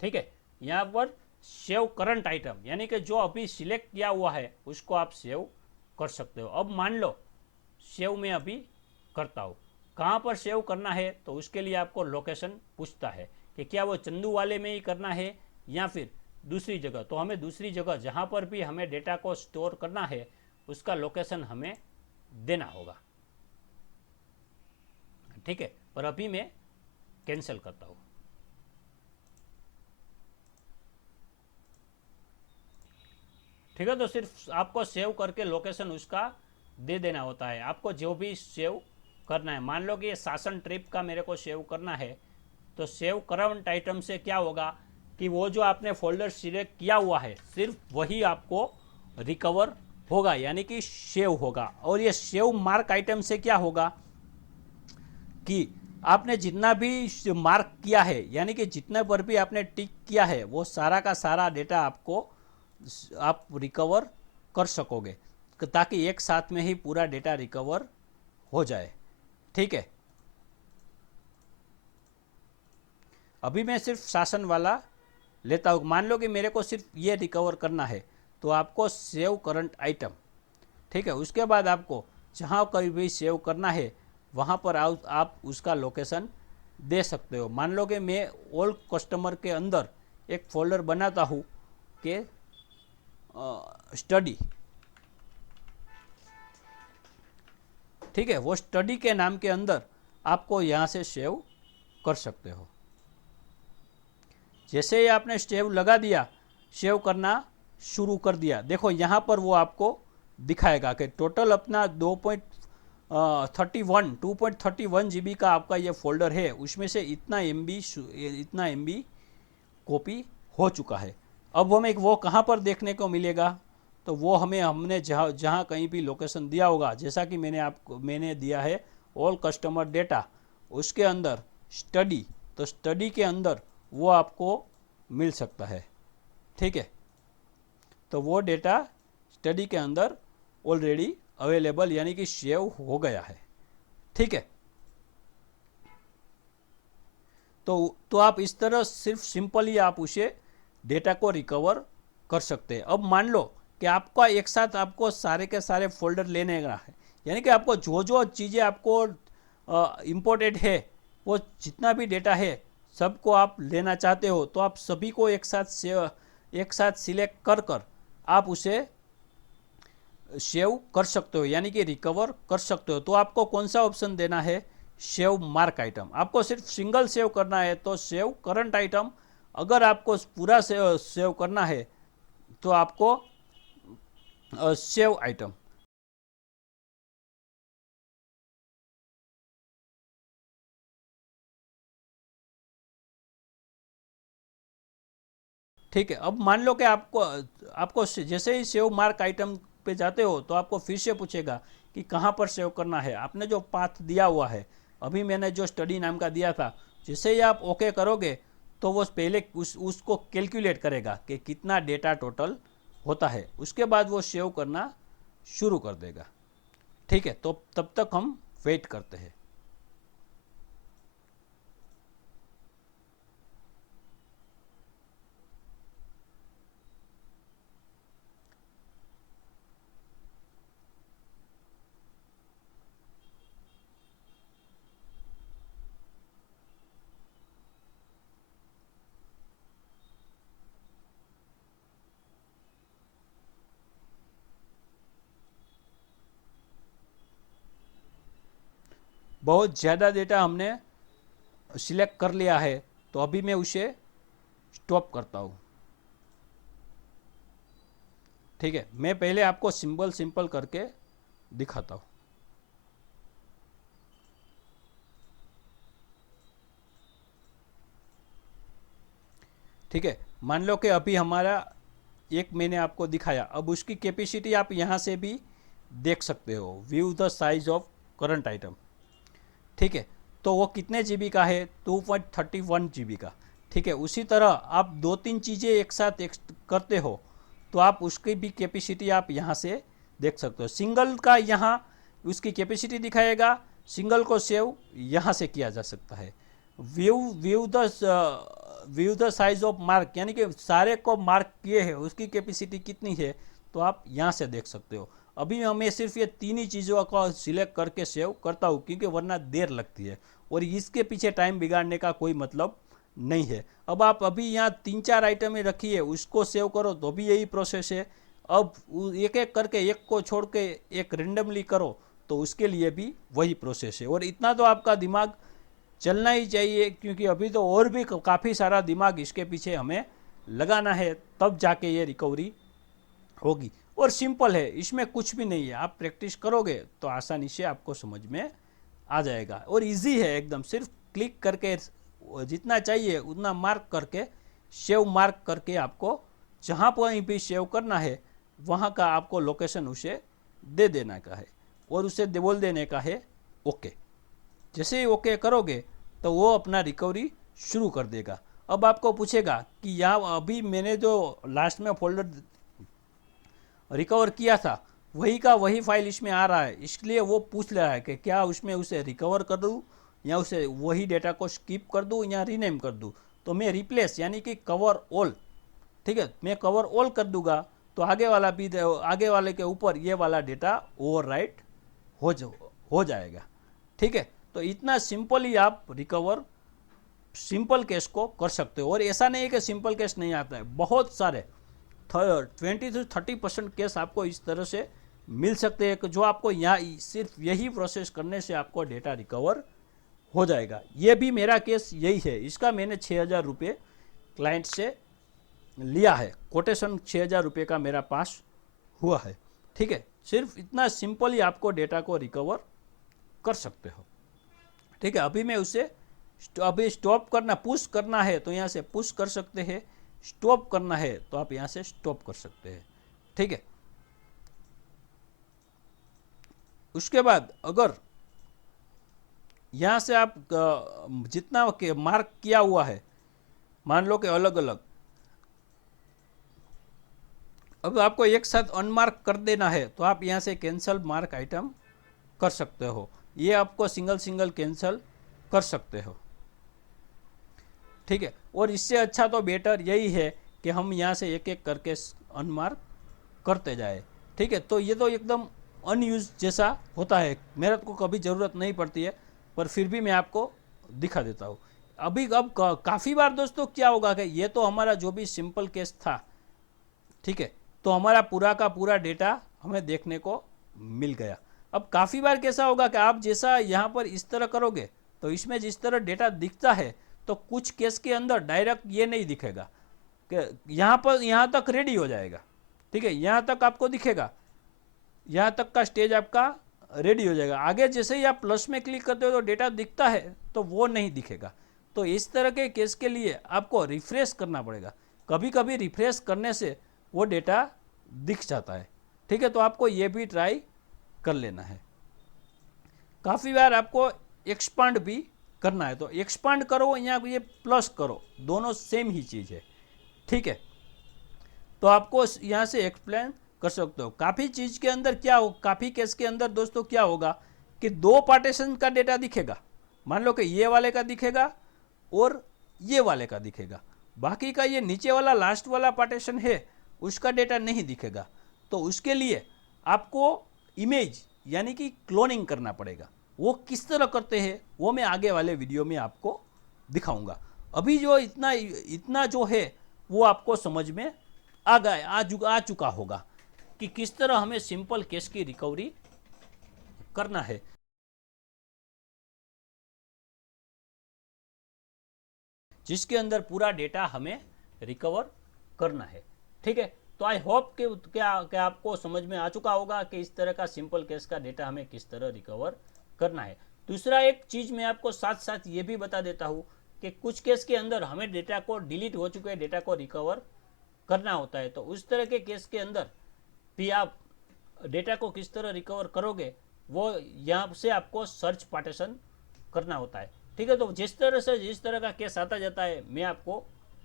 ठीक है, यहाँ पर सेव करंट आइटम यानी कि जो अभी सिलेक्ट किया हुआ है उसको आप सेव कर सकते हो। अब मान लो सेव में अभी करता हूँ, कहाँ पर सेव करना है, तो उसके लिए आपको लोकेशन पूछता है कि क्या वो चंदू वाले में ही करना है या फिर दूसरी जगह। तो हमें दूसरी जगह जहाँ पर भी हमें डेटा को स्टोर करना है उसका लोकेशन हमें देना होगा। ठीक है, पर अभी मैं कैंसिल करता हूँ। ठीक है, तो सिर्फ आपको सेव करके लोकेशन उसका दे देना होता है। आपको जो भी सेव करना है, मान लो कि ये शासन ट्रिप का मेरे को सेव करना है, तो सेव करंट आइटम से क्या होगा कि वो जो आपने फोल्डर सिलेक्ट किया हुआ है सिर्फ वही आपको रिकवर होगा, यानी कि सेव होगा। और ये सेव मार्क आइटम से क्या होगा कि आपने जितना भी मार्क किया है, यानी कि जितने पर भी आपने टिक किया है, वो सारा का सारा डेटा आप रिकवर कर सकोगे, ताकि एक साथ में ही पूरा डेटा रिकवर हो जाए। ठीक है, अभी मैं सिर्फ शासन वाला लेता हूँ। मान लो कि मेरे को सिर्फ ये रिकवर करना है, तो आपको सेव करंट आइटम। ठीक है, उसके बाद आपको जहाँ कहीं भी सेव करना है वहाँ पर आप उसका लोकेशन दे सकते हो। मान लो कि मैं ऑल कस्टमर के अंदर एक फोल्डर बनाता हूँ कि स्टडी। ठीक है, वो स्टडी के नाम के अंदर आपको यहाँ से सेव कर सकते हो। जैसे ही आपने सेव लगा दिया, सेव करना शुरू कर दिया, देखो यहाँ पर वो आपको दिखाएगा कि टोटल अपना 2.31 GB का आपका ये फोल्डर है, उसमें से इतना MB कॉपी हो चुका है। अब हमें वो कहाँ पर देखने को मिलेगा, तो वो हमने जहाँ कहीं भी लोकेशन दिया होगा, जैसा कि मैंने दिया है ऑल कस्टमर डेटा, उसके अंदर स्टडी, तो स्टडी के अंदर वो आपको मिल सकता है। ठीक है, तो वो डेटा स्टडी के अंदर ऑलरेडी अवेलेबल यानी कि सेव हो गया है। ठीक है, तो आप इस तरह सिर्फ सिंपली आप उसे डेटा को रिकवर कर सकते हैं। अब मान लो कि आपका एक साथ आपको सारे के सारे फोल्डर लेने का है, यानी कि आपको जो जो चीज़ें आपको इम्पोर्टेंट है, वो जितना भी डेटा है सबको आप लेना चाहते हो, तो आप सभी को एक साथ सिलेक्ट कर कर आप उसे सेव कर सकते हो, यानी कि रिकवर कर सकते हो। तो आपको कौन सा ऑप्शन देना है? Save mark item. आपको सिर्फ सिंगल सेव करना है तो सेव करंट आइटम। अगर आपको पूरा सेव करना है तो आपको सेव आइटम। ठीक है, अब मान लो कि आपको आपको जैसे ही सेव मार्क आइटम पे जाते हो तो आपको फिर से पूछेगा कि कहाँ पर सेव करना है। आपने जो पाथ दिया हुआ है, अभी मैंने जो स्टडी नाम का दिया था, जैसे ही आप ओके करोगे तो वो पहले उसको कैलकुलेट करेगा कि कितना डेटा टोटल होता है, उसके बाद वो सेव करना शुरू कर देगा। ठीक है, तो तब तक हम वेट करते हैं। बहुत ज़्यादा डेटा हमने सिलेक्ट कर लिया है, तो अभी मैं उसे स्टॉप करता हूँ। ठीक है, मैं पहले आपको सिंपल सिंपल करके दिखाता हूँ। ठीक है, मान लो कि अभी हमारा एक मैंने आपको दिखाया, अब उसकी कैपेसिटी आप यहाँ से भी देख सकते हो, view the size of current item. ठीक है, तो वो कितने जीबी का है? 2.31 जीबी का। ठीक है, उसी तरह आप दो तीन चीज़ें एक साथ करते हो तो आप उसकी भी कैपेसिटी आप यहाँ से देख सकते हो। सिंगल का यहाँ उसकी कैपेसिटी दिखाएगा, सिंगल को सेव यहाँ से किया जा सकता है। View view the size of mark, यानी कि सारे को मार्क किए हैं उसकी कैपेसिटी कितनी है, तो आप यहाँ से देख सकते हो। अभी हमें सिर्फ ये तीन ही चीज़ों को सिलेक्ट करके सेव करता हूँ, क्योंकि वरना देर लगती है और इसके पीछे टाइम बिगाड़ने का कोई मतलब नहीं है। अब आप अभी यहाँ तीन चार आइटमें रखी है, उसको सेव करो तो भी यही प्रोसेस है। अब एक एक करके एक को छोड़ के एक रेंडमली करो तो उसके लिए भी वही प्रोसेस है। और इतना तो आपका दिमाग चलना ही चाहिए, क्योंकि अभी तो और भी काफ़ी सारा दिमाग इसके पीछे हमें लगाना है, तब जाके ये रिकवरी होगी। और सिंपल है, इसमें कुछ भी नहीं है, आप प्रैक्टिस करोगे तो आसानी से आपको समझ में आ जाएगा। और इजी है एकदम, सिर्फ क्लिक करके जितना चाहिए उतना मार्क करके सेव मार्क करके आपको जहाँ पर भी सेव करना है वहाँ का आपको लोकेशन उसे दे देना का है और उसे बोल देने का है ओके। जैसे ही ओके करोगे तो वो अपना रिकवरी शुरू कर देगा। अब आपको पूछेगा कि यहाँ अभी मैंने जो लास्ट में फोल्डर रिकवर किया था वही का वही फाइल इसमें आ रहा है, इसलिए वो पूछ रहा है कि क्या उसमें उसे रिकवर कर दूँ या उसे वही डेटा को स्किप कर दूँ या रीनेम कर दूँ। तो मैं रिप्लेस यानी कि कवर ऑल, ठीक है, मैं कवर ऑल कर दूंगा तो आगे वाला भी आगे वाले के ऊपर ये वाला डेटा ओवरराइट हो जाएगा। ठीक है, तो इतना सिंपल ही आप रिकवर सिंपल केस को कर सकते हो। और ऐसा नहीं है कि सिंपल केस नहीं आता है, बहुत सारे 20 से 30% केस आपको इस तरह से मिल सकते हैं कि जो आपको यहाँ सिर्फ यही प्रोसेस करने से आपको डेटा रिकवर हो जाएगा। ये भी मेरा केस यही है, इसका मैंने 6,000 रुपये क्लाइंट से लिया है, कोटेशन 6,000 रुपये का मेरा पास हुआ है। ठीक है, सिर्फ इतना सिंपल ही आपको डेटा को रिकवर कर सकते हो। ठीक है, अभी मैं उसे अभी स्टॉप करना पुश करना है तो यहाँ से पुश कर सकते हैं, स्टॉप करना है तो आप यहाँ से स्टॉप कर सकते हैं। ठीक है, उसके बाद अगर यहाँ से आप जितना मार्क किया हुआ है, मान लो कि अलग अलग, अब आपको एक साथ अनमार्क कर देना है तो आप यहाँ से कैंसल मार्क आइटम कर सकते हो, ये आपको सिंगल सिंगल कैंसल कर सकते हो। ठीक है, और इससे अच्छा तो बेटर यही है कि हम यहाँ से एक एक करके अनमार्क करते जाए। ठीक है, तो ये तो एकदम अनयूज जैसा होता है, मेरे को कभी ज़रूरत नहीं पड़ती है, पर फिर भी मैं आपको दिखा देता हूँ। अभी अब काफ़ी बार दोस्तों क्या होगा कि ये तो हमारा जो भी सिंपल केस था, ठीक है, तो हमारा पूरा का पूरा डेटा हमें देखने को मिल गया। अब काफ़ी बार कैसा होगा कि आप जैसा यहाँ पर इस तरह करोगे तो इसमें जिस तरह डेटा दिखता है, तो कुछ केस के अंदर डायरेक्ट ये नहीं दिखेगा कि यहाँ पर यहाँ तक रेडी हो जाएगा, ठीक है, यहाँ तक आपको दिखेगा, यहाँ तक का स्टेज आपका रेडी हो जाएगा। आगे जैसे ही आप प्लस में क्लिक करते हो तो डेटा दिखता है तो वो नहीं दिखेगा। तो इस तरह के केस के लिए आपको रिफ्रेश करना पड़ेगा। कभी कभी रिफ्रेश करने से वो डेटा दिख जाता है, ठीक है। तो आपको ये भी ट्राई कर लेना है। काफ़ी बार आपको एक्सपांड भी करना है, तो एक्सपांड करो यहाँ ये प्लस करो, दोनों सेम ही चीज़ है, ठीक है। तो आपको यहाँ से एक्सप्लेन कर सकते हो। काफ़ी चीज़ के अंदर क्या हो, काफ़ी केस के अंदर दोस्तों क्या होगा कि दो पार्टीशन का डेटा दिखेगा। मान लो कि ये वाले का दिखेगा और ये वाले का दिखेगा, बाकी का ये नीचे वाला लास्ट वाला पार्टीशन है उसका डेटा नहीं दिखेगा। तो उसके लिए आपको इमेज यानी कि क्लोनिंग करना पड़ेगा। वो किस तरह करते हैं वो मैं आगे वाले वीडियो में आपको दिखाऊंगा। अभी जो इतना इतना जो है वो आपको समझ में आ चुका होगा कि किस तरह हमें सिंपल केस की रिकवरी करना है। जिसके अंदर पूरा डेटा हमें रिकवर करना है, ठीक है। तो आई होप कि क्या आपको समझ में आ चुका होगा कि इस तरह का सिंपल केस का डेटा हमें किस तरह रिकवर करना है। दूसरा एक चीज़ मैं आपको साथ साथ ये भी बता देता हूँ कि कुछ केस के अंदर हमें डेटा को डिलीट हो चुके डेटा को रिकवर करना होता है। तो उस तरह के केस के अंदर भी आप डेटा को किस तरह रिकवर करोगे वो यहाँ से आपको सर्च पार्टीशन करना होता है, ठीक है। तो जिस तरह का केस आता जाता है मैं आपको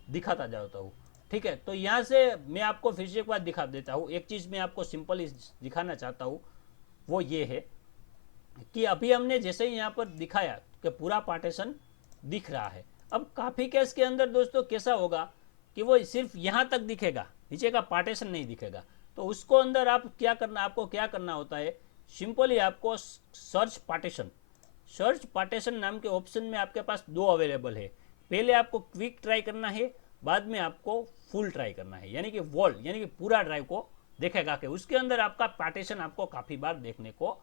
दिखाता जाता हूँ, ठीक है। तो यहाँ से मैं आपको फिर से एक बार दिखा देता हूँ। एक चीज़ मैं आपको सिंपल दिखाना चाहता हूँ, वो ये है कि अभी हमने जैसे ही यहाँ पर दिखाया कि पूरा पार्टीशन दिख रहा है। अब काफ़ी केस के अंदर दोस्तों कैसा होगा कि वो सिर्फ यहाँ तक दिखेगा, नीचे का पार्टीशन नहीं दिखेगा। तो उसको अंदर आपको क्या करना होता है, सिंपली आपको सर्च पार्टीशन नाम के ऑप्शन में आपके पास दो अवेलेबल है। पहले आपको क्विक ट्राई करना है, बाद में आपको फुल ट्राई करना है, यानी कि वॉल यानी कि पूरा ड्राइव को देखेगा कि उसके अंदर आपका पार्टीशन आपको काफ़ी बार देखने को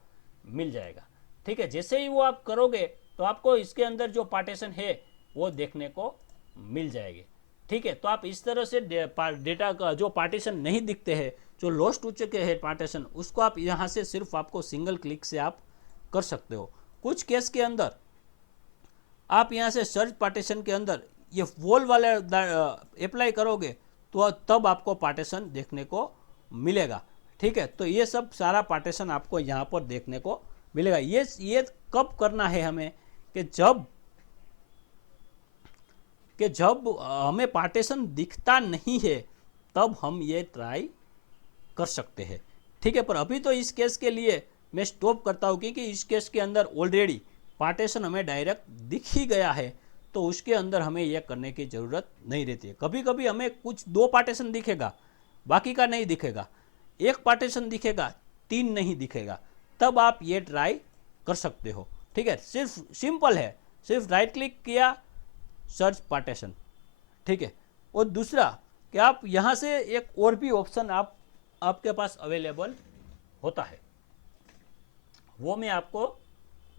मिल जाएगा, ठीक है। जैसे ही वो आप करोगे तो आपको इसके अंदर जो पार्टीशन है वो देखने को मिल जाएगी, ठीक है। तो आप इस तरह से डेटा का जो पार्टीशन नहीं दिखते हैं, जो लॉस्ट हो चुके हैं पार्टीशन, उसको आप यहाँ से सिर्फ आपको सिंगल क्लिक से आप कर सकते हो। कुछ केस के अंदर आप यहाँ से सर्च पार्टीशन के अंदर ये वॉल वाले अप्लाई करोगे तो तब आपको पार्टीशन देखने को मिलेगा, ठीक है। तो ये सब सारा पार्टीशन आपको यहाँ पर देखने को मिलेगा। ये कब करना है हमें कि जब हमें पार्टीशन दिखता नहीं है तब हम ये ट्राई कर सकते हैं, ठीक है। पर अभी तो इस केस के लिए मैं स्टॉप करता हूँ क्योंकि इस केस के अंदर ऑलरेडी पार्टीशन हमें डायरेक्ट दिख ही गया है, तो उसके अंदर हमें यह करने की ज़रूरत नहीं रहती है। कभी कभी हमें कुछ दो पार्टीशन दिखेगा, बाकी का नहीं दिखेगा, एक पार्टीशन दिखेगा, तीन नहीं दिखेगा, तब आप ये ट्राई कर सकते हो, ठीक है। सिर्फ सिंपल है, सिर्फ राइट क्लिक किया, सर्च पार्टीशन, ठीक है। और दूसरा कि आप यहाँ से एक और भी ऑप्शन आपके पास अवेलेबल होता है, वो मैं आपको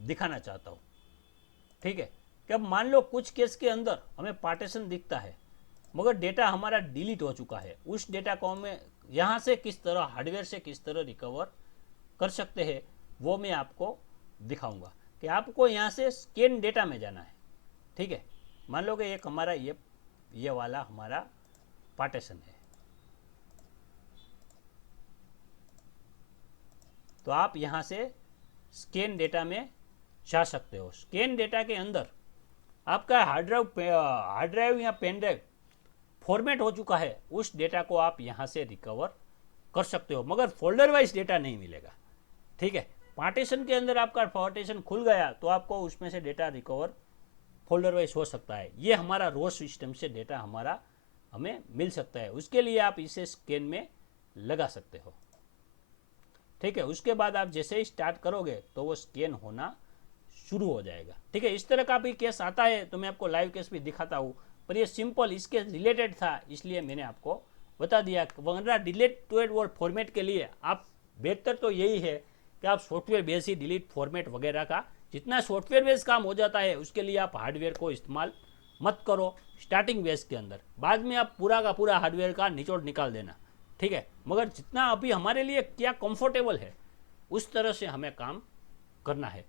दिखाना चाहता हूँ, ठीक है। कि अब मान लो कुछ केस के अंदर हमें पार्टीशन दिखता है मगर डेटा हमारा डिलीट हो चुका है। उस डेटा को हमें यहाँ से किस तरह हार्डवेयर से किस तरह रिकवर कर सकते हैं वो मैं आपको दिखाऊंगा। कि आपको यहाँ से स्कैन डेटा में जाना है, ठीक है। मान लो कि एक हमारा ये वाला हमारा पार्टीशन है, तो आप यहाँ से स्कैन डेटा में जा सकते हो। स्कैन डेटा के अंदर आपका हार्ड ड्राइव या पेन ड्राइव फॉर्मेट हो चुका है, उस डेटा को आप यहाँ से रिकवर कर सकते हो, मगर फोल्डर वाइज डेटा नहीं मिलेगा, ठीक है। पार्टीशन के अंदर आपका पार्टीशन खुल गया तो आपको उसमें से डेटा रिकवर फोल्डर वाइज हो सकता है। ये हमारा रो सिस्टम से डेटा हमें मिल सकता है। उसके लिए आप इसे स्कैन में लगा सकते हो, ठीक है। उसके बाद आप जैसे ही स्टार्ट करोगे तो वो स्कैन होना शुरू हो जाएगा। ठीक है, इस तरह का भी केस आता है तो मैं आपको लाइव केस भी दिखाता हूँ, पर ये सिंपल इसके रिलेटेड था इसलिए मैंने आपको बता दिया। वरना डिलीटेड वर्ड फॉर्मेट के लिए आप बेहतर तो यही है कि आप सॉफ्टवेयर बेस ही डिलीट फॉर्मेट वगैरह का जितना सॉफ्टवेयर बेस काम हो जाता है उसके लिए आप हार्डवेयर को इस्तेमाल मत करो स्टार्टिंग बेस के अंदर। बाद में आप पूरा का पूरा हार्डवेयर का निचोड़ निकाल देना। ठीक है, मगर जितना अभी हमारे लिए क्या कंफर्टेबल है उस तरह से हमें काम करना है।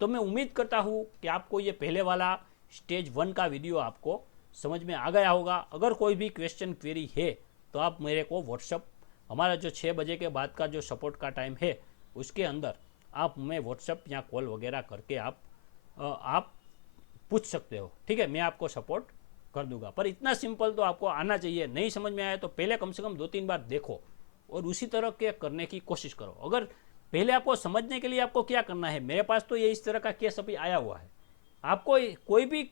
तो मैं उम्मीद करता हूँ कि आपको ये पहले वाला स्टेज 1 का वीडियो आपको समझ में आ गया होगा। अगर कोई भी क्वेश्चन क्वेरी है तो आप मेरे को व्हाट्सअप, हमारा जो 6 बजे के बाद का जो सपोर्ट का टाइम है उसके अंदर आप मैं व्हाट्सअप या कॉल वगैरह करके आप पूछ सकते हो। ठीक है, मैं आपको सपोर्ट कर दूंगा। पर इतना सिंपल तो आपको आना चाहिए। नहीं समझ में आया तो पहले कम से कम 2-3 बार देखो और उसी तरह के करने की कोशिश करो। अगर पहले आपको समझने के लिए आपको क्या करना है, मेरे पास तो ये इस तरह का केस अभी आया हुआ है। आपको कोई भी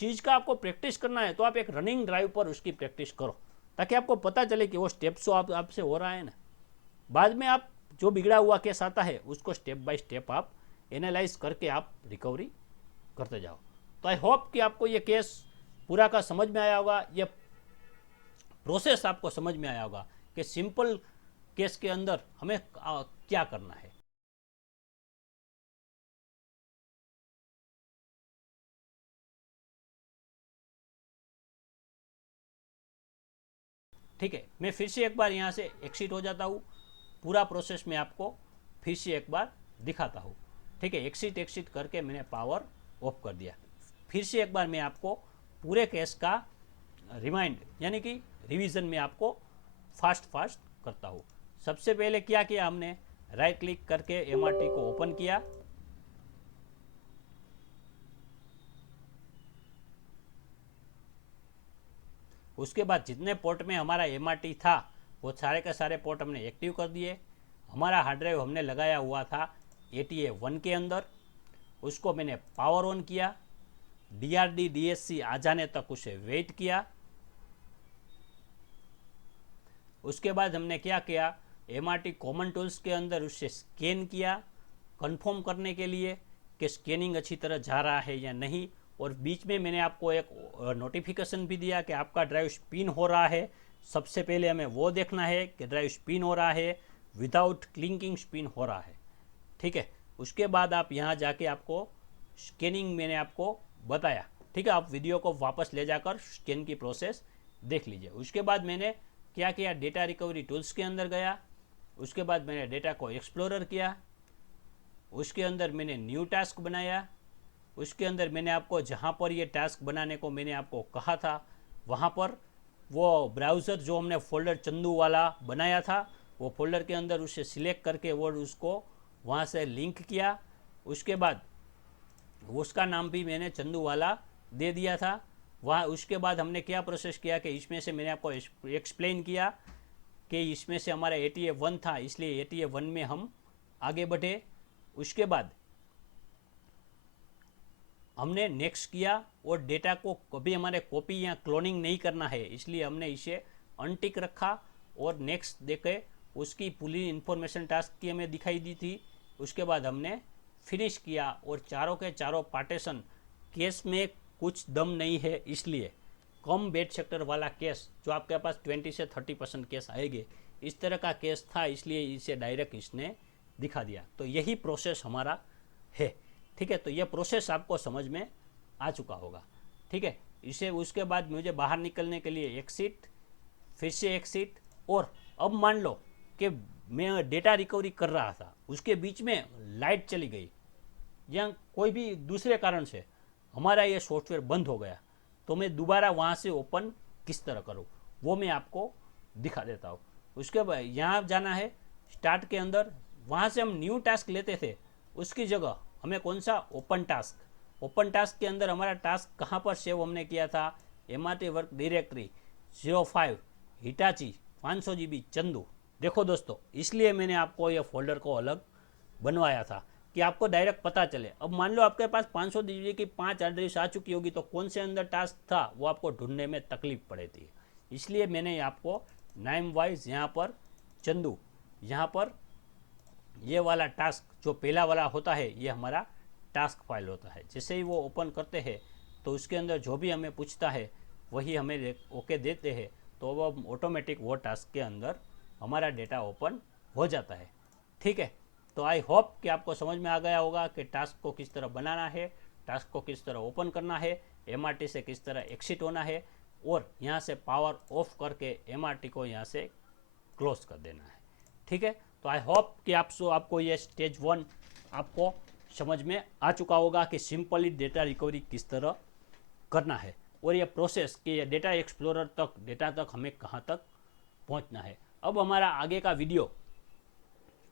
चीज़ का आपको प्रैक्टिस करना है तो आप एक रनिंग ड्राइव पर उसकी प्रैक्टिस करो ताकि आपको पता चले कि वो स्टेप्स तो आपसे हो रहा है ना। बाद में आप जो बिगड़ा हुआ केस आता है उसको स्टेप बाय स्टेप आप एनालाइज करके आप रिकवरी करते जाओ। तो आई होप कि आपको ये केस पूरा का समझ में आया होगा, ये प्रोसेस आपको समझ में आया होगा कि सिंपल केस के अंदर हमें क्या करना है। ठीक है, मैं फिर से एक बार यहाँ से एक्सिट हो जाता हूँ। पूरा प्रोसेस मैं आपको फिर से एक बार दिखाता हूँ। ठीक है, एक्सिट करके मैंने पावर ऑफ कर दिया। फिर से एक बार मैं आपको पूरे केस का रिमाइंड यानी कि रिवीजन में आपको फास्ट करता हूँ। सबसे पहले क्या किया हमने, राइट क्लिक करके एमआरटी को ओपन किया। उसके बाद जितने पोर्ट में हमारा एमआरटी था वो सारे के सारे पोर्ट हमने एक्टिव कर दिए। हमारा हार्ड ड्राइव हमने लगाया हुआ था ATA1 के अंदर, उसको मैंने पावर ऑन किया। DRD DSC आ जाने तक उसे वेट किया। उसके बाद हमने क्या किया, MRT कॉमन टूल्स के अंदर उससे स्कैन किया कंफर्म करने के लिए कि स्कैनिंग अच्छी तरह जा रहा है या नहीं। और बीच में मैंने आपको एक नोटिफिकेशन भी दिया कि आपका ड्राइव स्पिन हो रहा है। सबसे पहले हमें वो देखना है कि ड्राइव स्पिन हो रहा है, विदाउट क्लिंकिंग स्पिन हो रहा है। ठीक है, उसके बाद आप यहाँ जाके आपको स्कैनिंग मैंने आपको बताया। ठीक है, आप वीडियो को वापस ले जाकर स्कैन की प्रोसेस देख लीजिए। उसके बाद मैंने क्या किया, डेटा रिकवरी टूल्स के अंदर गया। उसके बाद मैंने डेटा को एक्सप्लोरर किया। उसके अंदर मैंने न्यू टास्क बनाया। उसके अंदर मैंने आपको जहाँ पर ये टास्क बनाने को मैंने आपको कहा था वहाँ पर वो ब्राउज़र जो हमने फोल्डर चंदू वाला बनाया था वो फोल्डर के अंदर उसे सिलेक्ट करके वो उसको वहाँ से लिंक किया। उसके बाद उसका नाम भी मैंने चंदू वाला दे दिया था वहाँ। उसके बाद हमने क्या प्रोसेस किया कि इसमें से मैंने आपको एक्सप्लेन किया कि इसमें से हमारा ATA1 था इसलिए ATA1 में हम आगे बढ़े। उसके बाद हमने नेक्स्ट किया और डेटा को कभी हमारे कॉपी या क्लोनिंग नहीं करना है इसलिए हमने इसे अनटिक रखा और नेक्स्ट देखे। उसकी पूरी इन्फॉर्मेशन टास्क की हमें दिखाई दी थी। उसके बाद हमने फिनिश किया और चारों के चारों पार्टीशन केस में कुछ दम नहीं है इसलिए कम बेड सेक्टर वाला केस जो आपके पास 20 से 30% केस आएंगे इस तरह का केस था इसलिए इसे डायरेक्ट इसने दिखा दिया। तो यही प्रोसेस हमारा है। ठीक है, तो यह प्रोसेस आपको समझ में आ चुका होगा। ठीक है, इसे उसके बाद मुझे बाहर निकलने के लिए एक्सिट, फिर से एक्सिट। और अब मान लो कि मैं डेटा रिकवरी कर रहा था उसके बीच में लाइट चली गई या कोई भी दूसरे कारण से हमारा ये सॉफ्टवेयर बंद हो गया तो मैं दोबारा वहाँ से ओपन किस तरह करूँ वो मैं आपको दिखा देता हूँ। उसके बाद यहाँ जाना है स्टार्ट के अंदर, वहाँ से हम न्यू टास्क लेते थे उसकी जगह हमें कौन सा ओपन टास्क के अंदर हमारा टास्क कहाँ पर सेव हमने किया था, MRT work directory 05 Hitachi 500 GB Chandu. देखो दोस्तों, इसलिए मैंने आपको ये फोल्डर को अलग बनवाया था कि आपको डायरेक्ट पता चले। अब मान लो आपके पास 500 GB की 5 एड्रेस आ चुकी होगी तो कौन से अंदर टास्क था वो आपको ढूंढने में तकलीफ पड़ेगी। इसलिए मैंने आपको नाम वाइज यहाँ पर चंदू, यहाँ पर ये वाला टास्क जो पहला वाला होता है ये हमारा टास्क फाइल होता है। जैसे ही वो ओपन करते हैं तो उसके अंदर जो भी हमें पूछता है वही हमें ओके देते हैं, तो वो ऑटोमेटिक वो टास्क के अंदर हमारा डेटा ओपन हो जाता है। ठीक है, तो आई होप कि आपको समझ में आ गया होगा कि टास्क को किस तरह बनाना है, टास्क को किस तरह ओपन करना है, एमआरटी से किस तरह एक्सिट होना है, और यहाँ से पावर ऑफ करके एमआरटी को यहाँ से क्लोज कर देना है। ठीक है, तो आई होप कि आपको ये स्टेज 1 आपको समझ में आ चुका होगा कि सिंपली डेटा रिकवरी किस तरह करना है, और ये प्रोसेस कि ये डेटा एक्सप्लोरर तक, डेटा तक हमें कहाँ तक पहुँचना है। अब हमारा आगे का वीडियो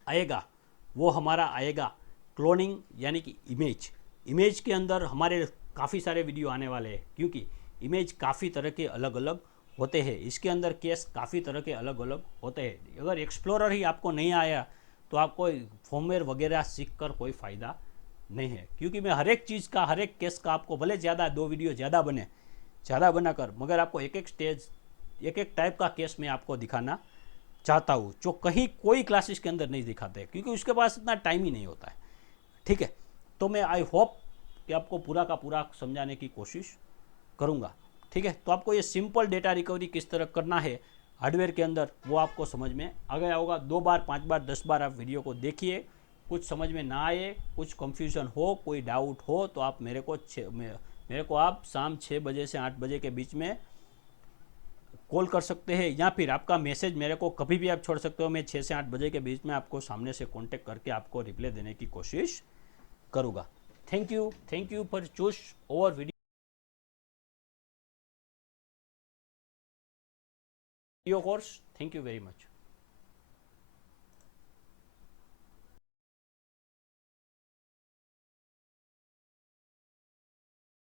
आएगा, वो हमारा आएगा क्लोनिंग यानी कि इमेज के अंदर हमारे काफ़ी सारे वीडियो आने वाले हैं, क्योंकि इमेज काफ़ी तरह के अलग अलग होते हैं, इसके अंदर केस काफ़ी तरह के अलग अलग होते हैं। अगर एक्सप्लोरर ही आपको नहीं आया तो आपको फॉर्मवेयर वगैरह सीख कर कोई फ़ायदा नहीं है, क्योंकि मैं हर एक चीज़ का, हर एक केस का आपको भले ज़्यादा 2 वीडियो ज़्यादा बनाकर, मगर आपको एक एक स्टेज, एक एक टाइप का केस मैं आपको दिखाना चाहता हूँ, जो कहीं कोई क्लासेस के अंदर नहीं दिखाते, क्योंकि उसके पास इतना टाइम ही नहीं होता है। ठीक है, तो मैं आई होप कि आपको पूरा का पूरा समझाने की कोशिश करूँगा। ठीक है, तो आपको ये सिंपल डेटा रिकवरी किस तरह करना है हार्डवेयर के अंदर, वो आपको समझ में आ गया होगा। 2 बार, 5 बार, 10 बार आप वीडियो को देखिए। कुछ समझ में ना आए, कुछ कंफ्यूजन हो, कोई डाउट हो, तो आप मेरे को आप शाम 6 बजे से 8 बजे के बीच में कॉल कर सकते हैं, या फिर आपका मैसेज मेरे को कभी भी आप छोड़ सकते हो। मैं 6 से 8 बजे के बीच में आपको सामने से कांटेक्ट करके आपको रिप्लाई देने की कोशिश करूँगा। Thank you for choose over video course. Thank you very much.